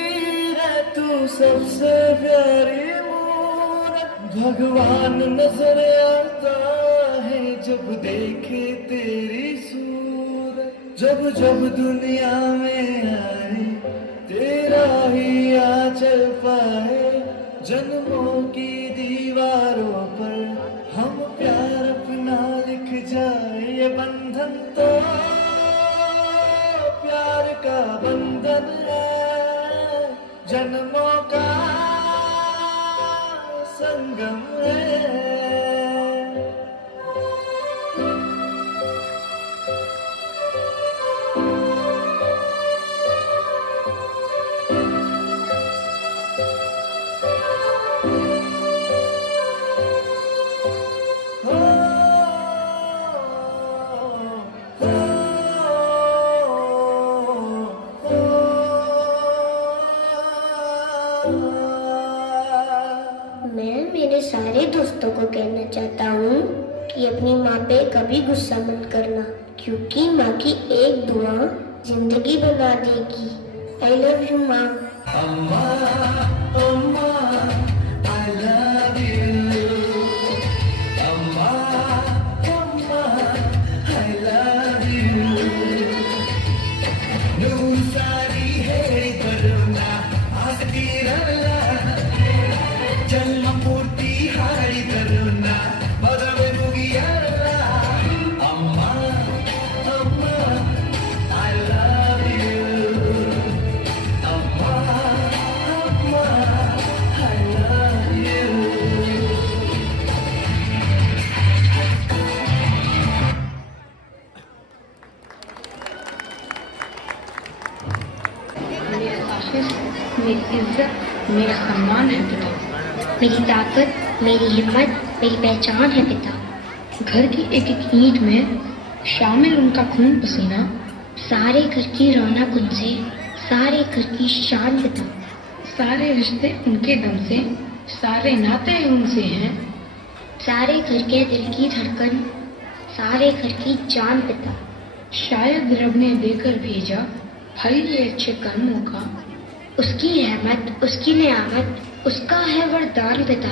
है तू सबसे प्यारी मूरत। भगवान नजर आता है जब देखे तेरी सूरत। जब जब दुनिया में आए तेरा ही आंचल पाए। जन्मों की दीवारों पर हम प्यार अपना लिख जाए। ये बंधन तो प्यार का बंधन है। जन्मों का संगम है। मेरा मैं मेरे सारे दोस्तों को कहना चाहता हूँ कि अपनी माँ पे कभी गुस्सा मत करना, क्योंकि माँ की एक दुआ जिंदगी बना देगी। आई लव यू माँ। अम्मा अम्मा I love you अम्मा अम्मा I love you నువ్వు సారి ಹೇಳಿ ಬರುಣ ಆಸ್ತಿರಲ್ಲ ಜನ್ಮ ಪೂರ್ತಿ ಹಾಡಿ ಬರುಣ ಮದುವೆ ಮುಗಿಯಲ್ಲ ಅಮ್ಮ ಅಮ್ಮ I love you ಅಮ್ಮ ಅಮ್ಮ I love you मेरे हाफिज, मेरी इज्जत, मेरा सम्मान है पिता। मेरी ताकत, मेरी हिम्मत, मेरी पहचान है पिता। घर की एक एक ईंट में शामिल उनका खून पसीना, सारे घर की रौनक उनसे, सारे घर की शान पिता। सारे रिश्ते उनके दम से, सारे नाते उनसे हैं। सारे घर के दिल की धड़कन, सारे घर की जान पिता। शायद रब ने देकर भेजा फल ये अच्छे कर्मों का, उसकी रहमत, उसकी नियामत, उसका है वरदान पिता।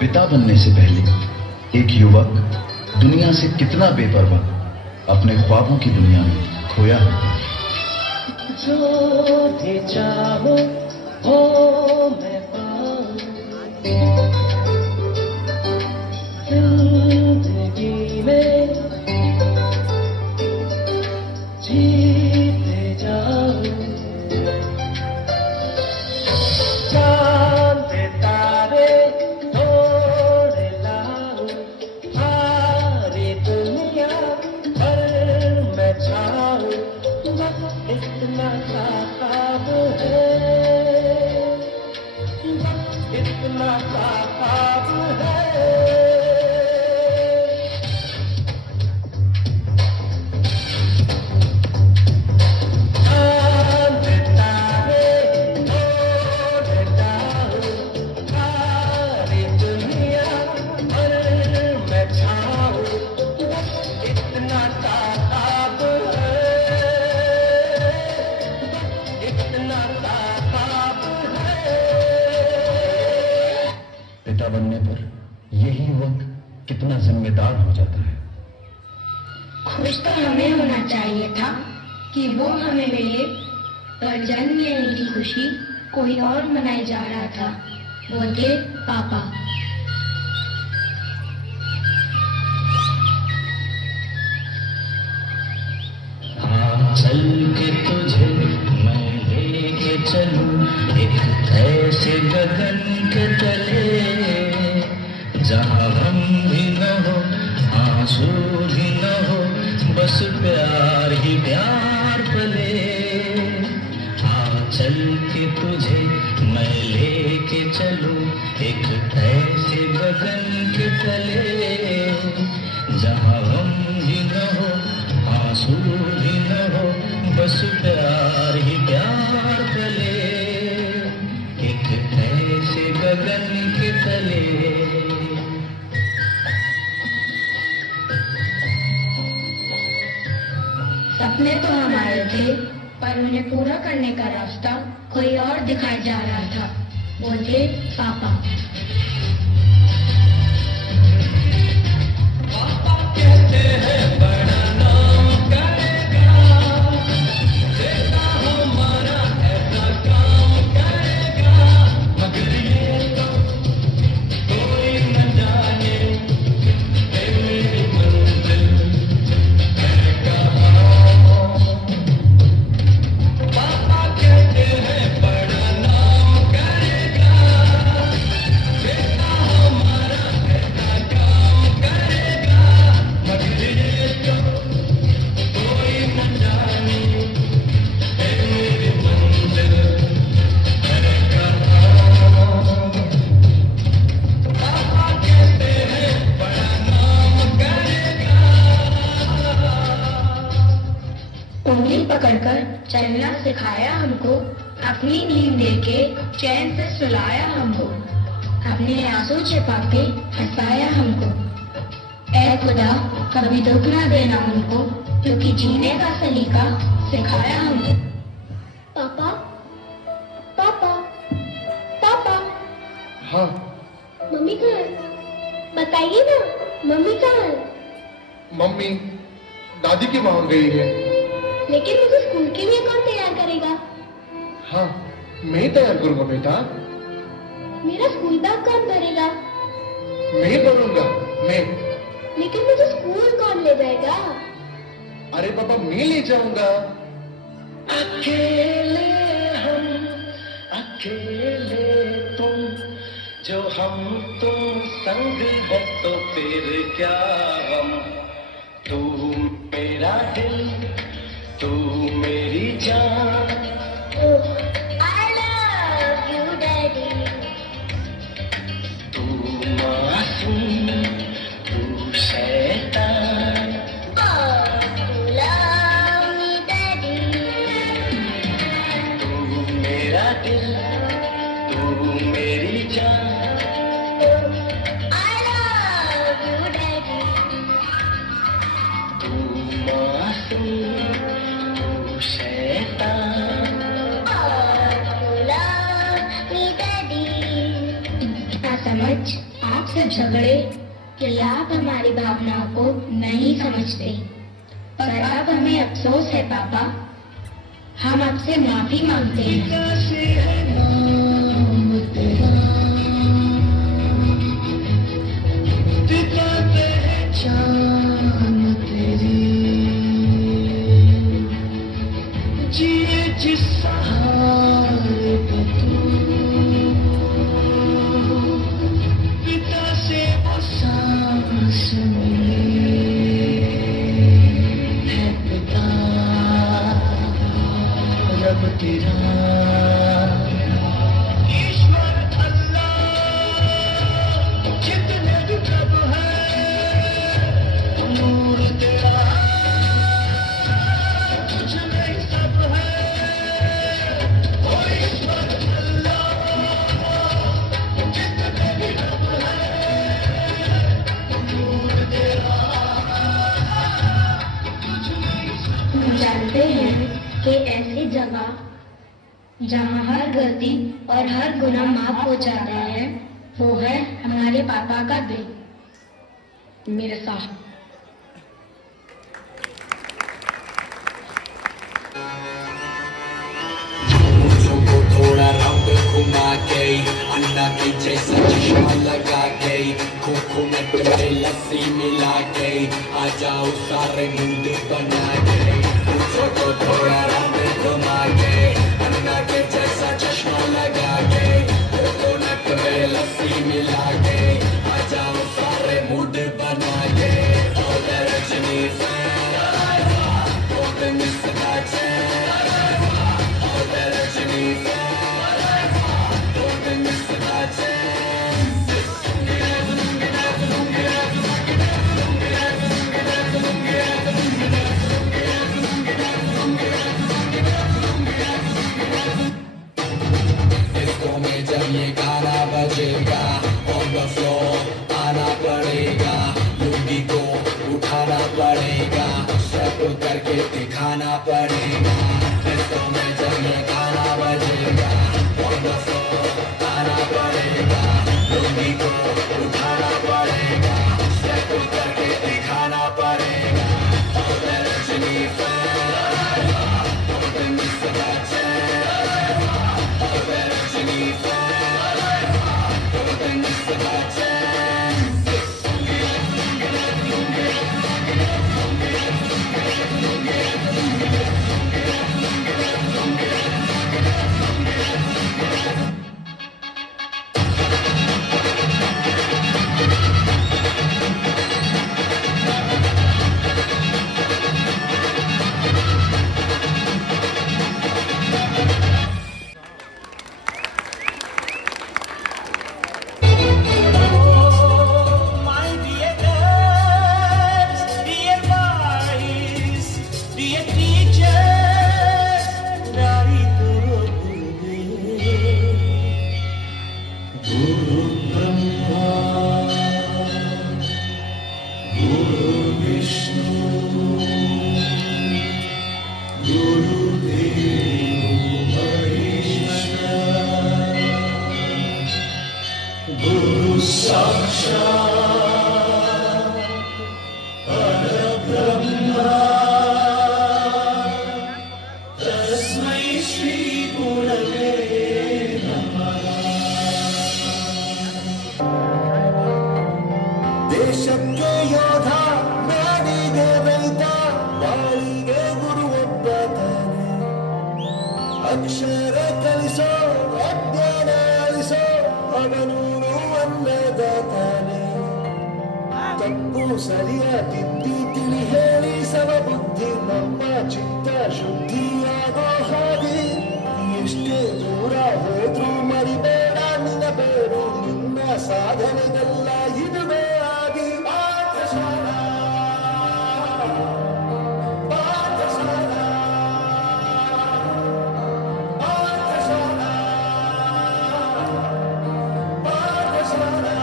पिता बनने से पहले एक युवक दुनिया से कितना बेपरवाह अपने ख्वाबों की दुनिया में खोया है। जो भी चाहो हो मैं पाऊं जिंदगी में जीते जाऊं चांद तारे तोड़ लाऊं सारी दुनिया पर मैं छाऊं इतना सा ख्वाब है इतना सा ख्वाब है चांद तारे तोड़ लाऊं सारी दुनिया पर मैं छाऊं इतना सा ख्वाब है इतना सा ख्वाब है पिता बनने पर यही युवक कितना जिम्मेदार हो जाता है। खुश तो हमें होना चाहिए था कि वो हमें मिले, पर जन्म लेने की खुशी कोई और मनाई जा रहा था। वो थे पापा। चल के तुझे मैं लेके चलूं एक ऐसे गगन के तले जहां हम भी न हो आंसू भी न हो बस प्यार ही प्यार पले चल के तुझे मैं लेके चलूं एक ऐसे गगन के तले जहां हम भी न हो आंसू भी न हो बस प्यार ही प्यार पले एक ऐसे गगन के तले सपने तो हमारे थे, पर उन्हें पूरा करने का रास्ता कोई और दिखाया जा रहा था। वो थे पापा। पापा कहते हैं बड़ा नाम करेगा बेटा हमारा ऐसा काम करेगा मगर ये तो कोई न जाने है मेरी मंजिल है कहाँ पापा कहते हैं बड़ा नाम करेगा बेटा हमारा ऐसा काम करेगा मगर ये तो कोई न जाने है मेरी मंजिल है कहाँ पापा कहते हैं बड़ा नाम करेगा उंगली पकड़कर चलना सिखाया हमको, अपनी नींद देके चैन से सुलाया हमको, अपने आंसू छिपा के हंसाया हमको। ऐ खुदा कभी दुख ना देना हमको, क्योंकि जीने का सलीका सिखाया हमको। पापा पापा पापा, हाँ मम्मी कहाँ है? बताइए ना, मम्मी कहाँ है? मम्मी दादी के वहाँ गई है। लेकिन मुझे स्कूल के लिए कौन तैयार करेगा? हाँ मैं तैयार करूँगा बेटा। मेरा स्कूल बैग कौन भरेगा? मैं भरूंगा, मैं। लेकिन मुझे स्कूल कौन ले जाएगा? अरे पापा मैं ले जाऊंगा। अकेले हम अकेले तुम, जो हम तुम संग है तो फिर क्या हम। तू मेरा दिल, तू मेरी जान। I love you, Daddy. तू मासूम, तू शैतान। You love me, Daddy. तू मेरा दिल, तू मेरी जान। I love you, Daddy. तू मासूम, तू शैतान। You love me, Daddy. ना समझ आपसे झगड़े कि आप हमारी भावनाओं को नहीं समझते, पर अब हमें अफसोस है पापा, हम आपसे माफी मांगते हैं। कैसे है नाम तेरा, पिता पहचान तेरी। जिए जिस सहारे पे तू, पिता से वो सांस मिली है पिता रब तेरा। ईश्वर अल्लाह जितने भी रब है, नूर तेरा तुझ में ही सब है। ओ ईश्वर अल्लाह जितने भी रब है, नूर तेरा तुझ में ही सब। हम जानते हैं कि ऐसी जगह जहाँ हर गलती और हर गुनाह माफ हो जाता है, वो है हमारे पापा का दिल। मेरे साथ मुझको थोड़ा रंग घुमा के, अन्ना के जैसा चश्मा लगा के, कोकोनट में लस्सी मिला के, आ जाओ सारे मुंड बना के। मुझको थोड़ा रंग घुमा के, अन्ना के जैसा चश्मा लगा के, कोकोनट में लस्सी मिला के, आ जाओ सारे मुंड बना के। Oh, the Rajini fan, oh, the Mr. Bachchan, oh, the Rajini fan, oh, the Mr. Bachchan. Disco में जब ये गाना बजेगा, on the floor आना पड़ेगा, लुंगी को उठाना पड़ेगा, स्टेप करके दिखाना पड़ेगा। डिस्को में जब ये गाना बजेगा, on the floor आना पड़ेगा, लुंगी को उठाना पड़ेगा, स्टेप करके दिखाना पड़ेगा। Oh, the Rajini fan, oh, the Mr. Bachchan, oh, the Rajini fan, oh, the Mr. Bachchan. गुरु साक्षात् परब्रह्म तस्मै श्री गुरवे नमः। ದೇಶಕ್ಕೆ ಯೋಧ ನಾಡಿಗೆ ರೈತ ಬಾಳಿಗೆ ಗುರು ಒಬ್ಬ ತಾನೆ. ಅಕ್ಷರ ಕಲಿಸೋ ಅಜ್ಞಾನ ಅಳಿಸೋ ಅವನೂನು ಅನ್ನದಾತಾನೆ. ತಪ್ಪು ಸರಿಯ ತಿದ್ದಿ ತಿಳಿ ಹೇಳಿ ಸಮಬುದ್ಧಿ ನಮ್ಮ ಚಿತ್ತ ಶುದ್ಧಿಯಾಗೋ ಹಾಗೆ. ಎಷ್ಟೇ ದೂರ ಹೋದ್ರೂ ಮರಿಬೇಡ ನಿನ್ನ ಬೇರು ನಿನ್ನ ಸಾಧನೆಗೆಲ್ಲ ಇದುವೇ ಆಗಿ. ಪಾಠಶಾಲಾ ಪಾಠಶಾಲಾ ಪಾಠಶಾಲಾ ಪಾಠಶಾಲಾ.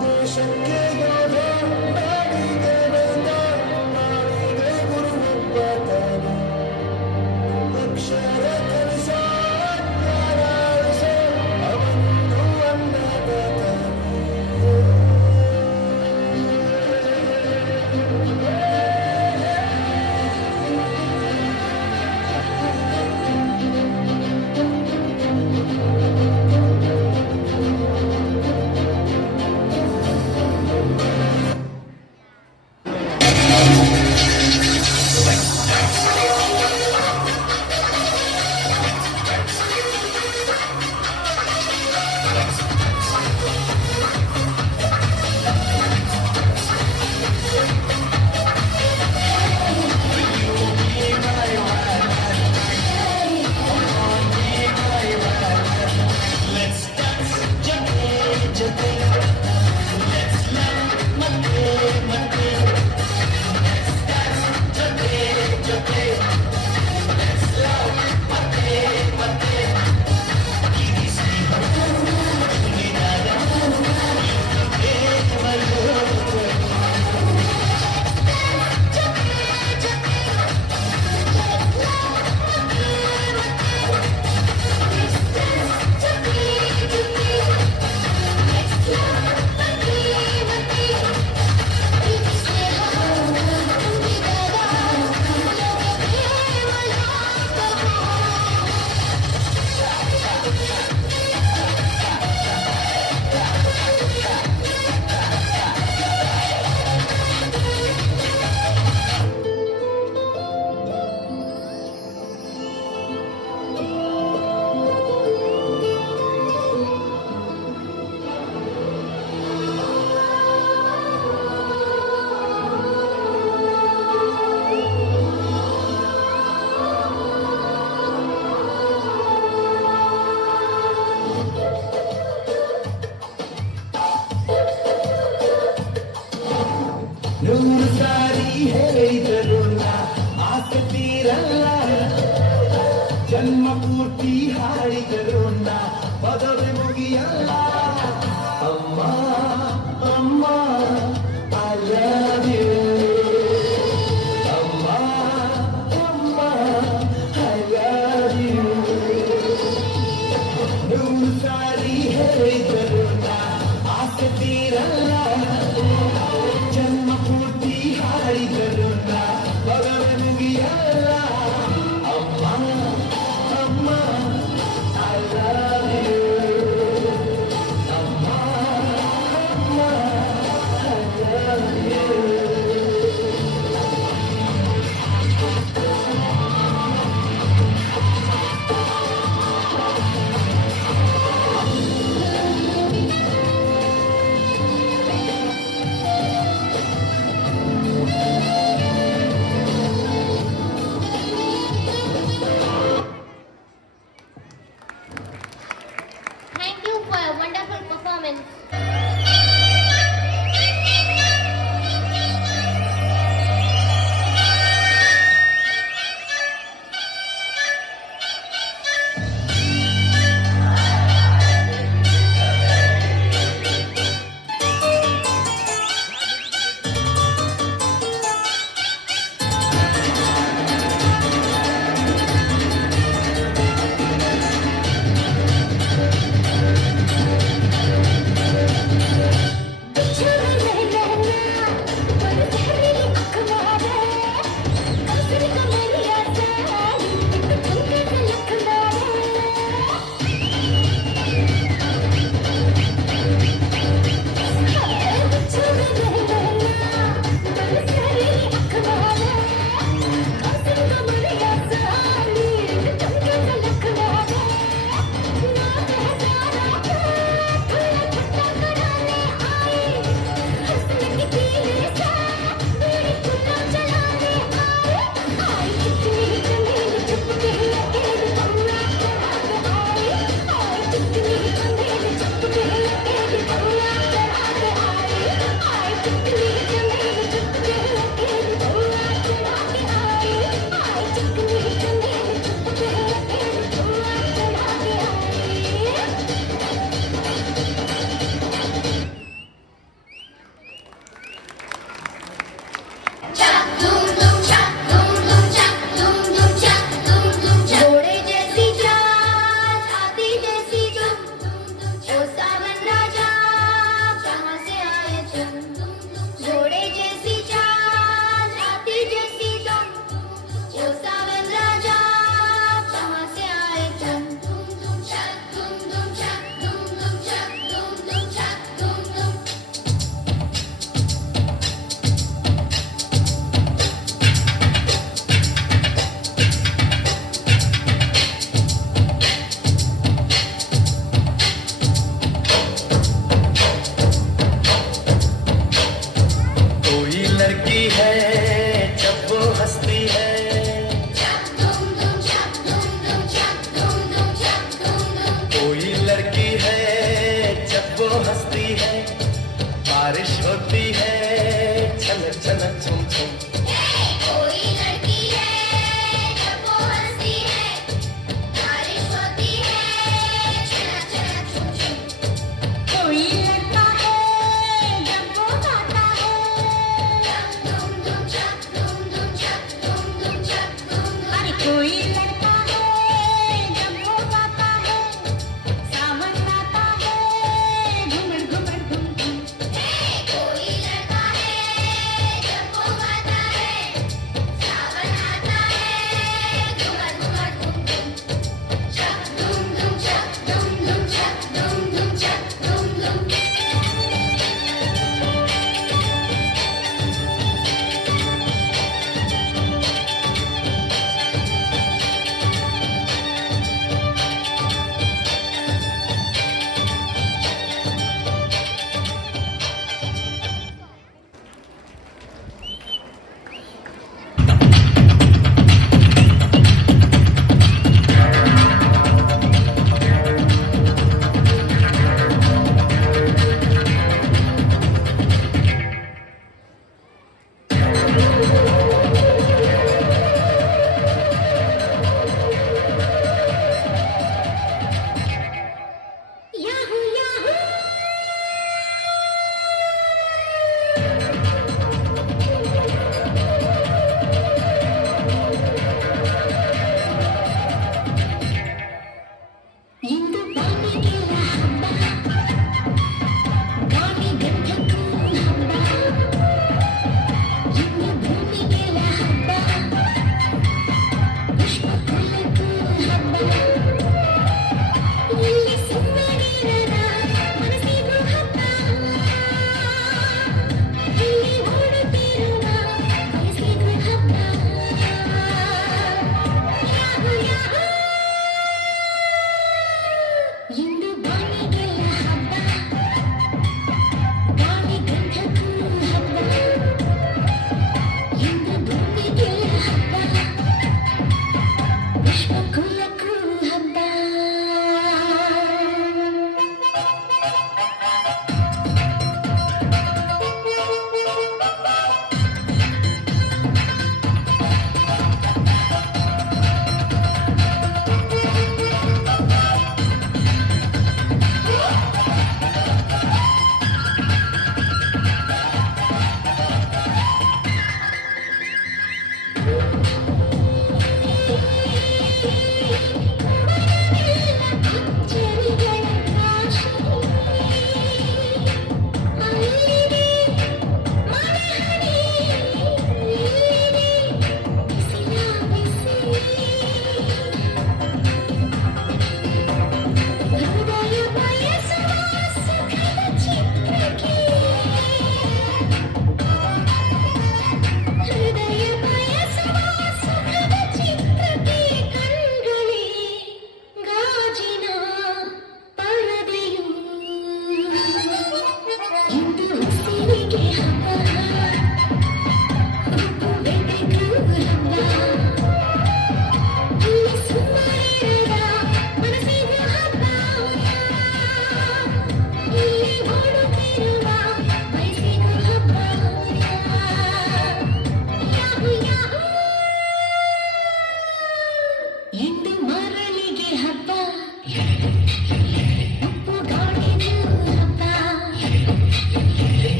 ದೇಶಕ್ಕೆ ಯೋಧ ನಾಡಿಗೆ ರೈತ ನಾಡಿಗೆ ಗುರು ಒಬ್ಬ ತಾನೆ. ಅಕ್ಷರ ಕಲಿಸೋ ಜ್ಞಾನ ಅಳಿಸೋ ಅವನು ಅನ್ನದಾತಾನೆ. ನೂರು ಸಾರಿ ಹೇಳಿದರು ಆಸಕ್ತಿರಲ್ಲ, ಜನ್ಮ ಪೂರ್ತಿ ಹಾಡಿದರು ಪದವಿ ಮುಗಿಯಲ್ಲ. ಅಮ್ಮ ಅಮ್ಮ I love you. ಅಮ್ಮ ಅಮ್ಮ I love you. ನೂರು ಸಾರಿ ಹೇಳಿದರು ಆಸಕ್ತಿರಲ್ಲ, ಜನ್ಮ ಪೂರ್ತಿ ಹಾಡಿದರು ಪದವಿ ಮುಗಿಯಲ್ಲ. ಅಮ್ಮ ಅಮ್ಮ I love you. ಅಮ್ಮ ಅಮ್ಮ I love you. Thank you for a wonderful performance.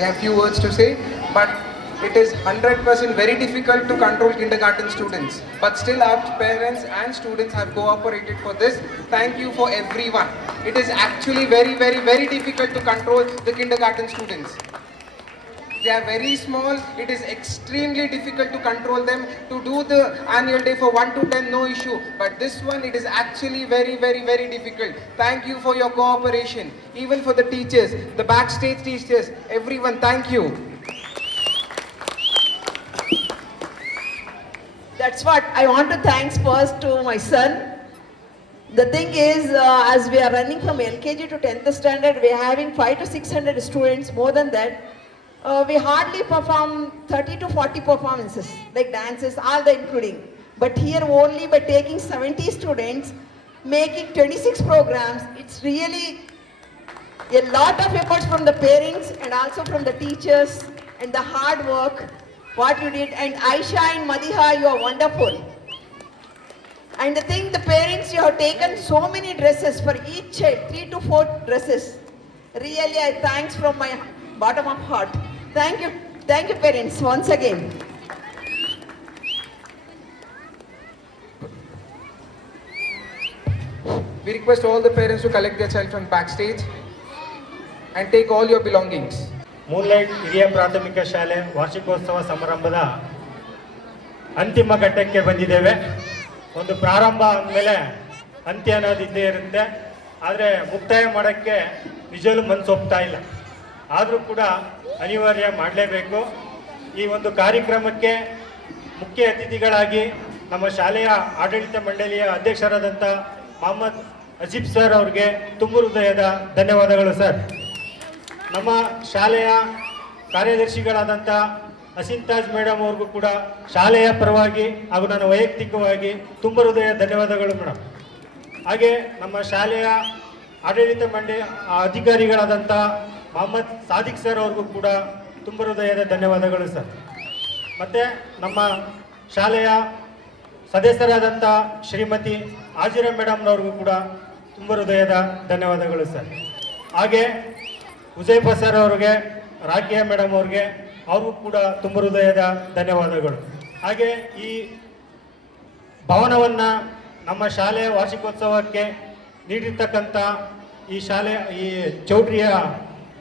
We have few words to say, but it is 100% very difficult to control kindergarten students. But still our parents and students have cooperated for this. Thank you for everyone. It is actually very difficult to control the kindergarten students. They are very small. It is extremely difficult to control them. To do the annual day for 1 to 10, no issue. But this one, it is actually very difficult. Thank you for your cooperation. Even for the teachers, the backstage teachers, everyone, thank you. That's what I want to thank first to my son. The thing is, as we are running from LKG to 10th standard, we are having 500 to 600 students, more than that. We hardly perform 30 to 40 performances, like dances, all the including. But here only by taking 70 students, making 26 programs, it's really a lot of efforts from the parents and also from the teachers and the hard work, what you did. And Aisha and Madiha, you are wonderful. And the thing, the parents, you have taken so many dresses for each child, 3 to 4 dresses. Really, I thanks from my bottom of heart. Thank you parents, once again. We request all the parents to collect their child from backstage and take all your belongings. Moonlight ಹಿರಿಯ ಪ್ರಾಥಮಿಕ ಶಾಲೆ ವಾರ್ಷಿಕೋತ್ಸವ ಸಮಾರಂಭದ ಅಂತಿಮ ಘಟ್ಟಕ್ಕೆ ಬಂದಿದ್ದೇವೆ. ಒಂದು ಪ್ರಾರಂಭ ಅಂದಮೇಲೆ ಅಂತ್ಯ ಅನ್ನೋದು ಇದ್ದೇ ಇರುತ್ತೆ. ಆದರೆ ಮುಕ್ತಾಯ ಮಾಡೋಕ್ಕೆ ನಿಜವೂ ಮನಸ್ಸು ಒಪ್ತಾ ಇಲ್ಲ. ಆದರೂ ಕೂಡ ಅನಿವಾರ್ಯ ಮಾಡಲೇಬೇಕು. ಈ ಒಂದು ಕಾರ್ಯಕ್ರಮಕ್ಕೆ ಮುಖ್ಯ ಅತಿಥಿಗಳಾಗಿ ನಮ್ಮ ಶಾಲೆಯ ಆಡಳಿತ ಮಂಡಳಿಯ ಅಧ್ಯಕ್ಷರಾದಂಥ ಮೊಹಮ್ಮದ್ ಅಜೀಬ್ ಸರ್ ಅವ್ರಿಗೆ ತುಂಬ ಹೃದಯದ ಧನ್ಯವಾದಗಳು ಸರ್. ನಮ್ಮ ಶಾಲೆಯ ಕಾರ್ಯದರ್ಶಿಗಳಾದಂಥ ಅಸಿಂತಾಜ್ ಮೇಡಮ್ ಅವ್ರಿಗೂ ಕೂಡ ಶಾಲೆಯ ಪರವಾಗಿ ಹಾಗೂ ನನ್ನ ವೈಯಕ್ತಿಕವಾಗಿ ತುಂಬ ಹೃದಯ ಧನ್ಯವಾದಗಳು ಮೇಡಮ್. ಹಾಗೆ ನಮ್ಮ ಶಾಲೆಯ ಆಡಳಿತ ಮಂಡಳಿ ಅಧಿಕಾರಿಗಳಾದಂಥ ಮೊಹಮ್ಮದ್ ಸಾದಿಕ್ ಸರ್ ಅವ್ರಿಗೂ ಕೂಡ ತುಂಬ ಹೃದಯದ ಧನ್ಯವಾದಗಳು ಸರ್. ಮತ್ತು ನಮ್ಮ ಶಾಲೆಯ ಸದಸ್ಯರಾದಂಥ ಶ್ರೀಮತಿ ಆಜಿರಾ ಮೇಡಮ್ನವ್ರಿಗೂ ಕೂಡ ತುಂಬ ಹೃದಯದ ಧನ್ಯವಾದಗಳು ಸರ್. ಹಾಗೆ ಹುಸೈಫ ಸರ್ ಅವ್ರಿಗೆ, ರಾಕಿಯಾ ಮೇಡಮ್ ಅವ್ರಿಗೆ, ಅವ್ರಿಗೂ ಕೂಡ ತುಂಬ ಹೃದಯದ ಧನ್ಯವಾದಗಳು. ಹಾಗೆ ಈ ಭವನವನ್ನು ನಮ್ಮ ಶಾಲೆಯ ವಾರ್ಷಿಕೋತ್ಸವಕ್ಕೆ ನೀಡಿರ್ತಕ್ಕಂಥ ಈ ಚೌಟ್ರಿಯ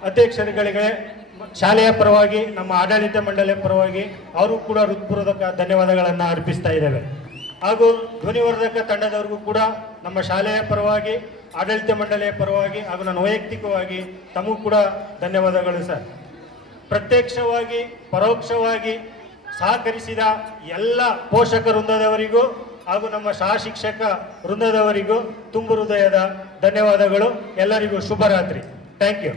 ಅಧ್ಯಕ್ಷರುಗಳಿಗೆ ಶಾಲೆಯ ಪರವಾಗಿ, ನಮ್ಮ ಆಡಳಿತ ಮಂಡಳಿಯ ಪರವಾಗಿ ಅವರು ಕೂಡ ಹೃತ್ಪೂರ್ವಕ ಧನ್ಯವಾದಗಳನ್ನು ಅರ್ಪಿಸ್ತಾ ಇದ್ದೇವೆ. ಹಾಗೂ ಧ್ವನಿವರ್ಧಕ ತಂಡದವ್ರಿಗೂ ಕೂಡ ನಮ್ಮ ಶಾಲೆಯ ಪರವಾಗಿ, ಆಡಳಿತ ಮಂಡಳಿಯ ಪರವಾಗಿ ಹಾಗೂ ನನ್ನ ವೈಯಕ್ತಿಕವಾಗಿ ತಮಗೂ ಕೂಡ ಧನ್ಯವಾದಗಳು ಸರ್. ಪ್ರತ್ಯಕ್ಷವಾಗಿ ಪರೋಕ್ಷವಾಗಿ ಸಹಕರಿಸಿದ ಎಲ್ಲ ಪೋಷಕ ವೃಂದದವರಿಗೂ ಹಾಗೂ ನಮ್ಮ ಸಹ ಶಿಕ್ಷಕ ವೃಂದದವರಿಗೂ ತುಂಬ ಹೃದಯದ ಧನ್ಯವಾದಗಳು. ಎಲ್ಲರಿಗೂ ಶುಭರಾತ್ರಿ. Thank you.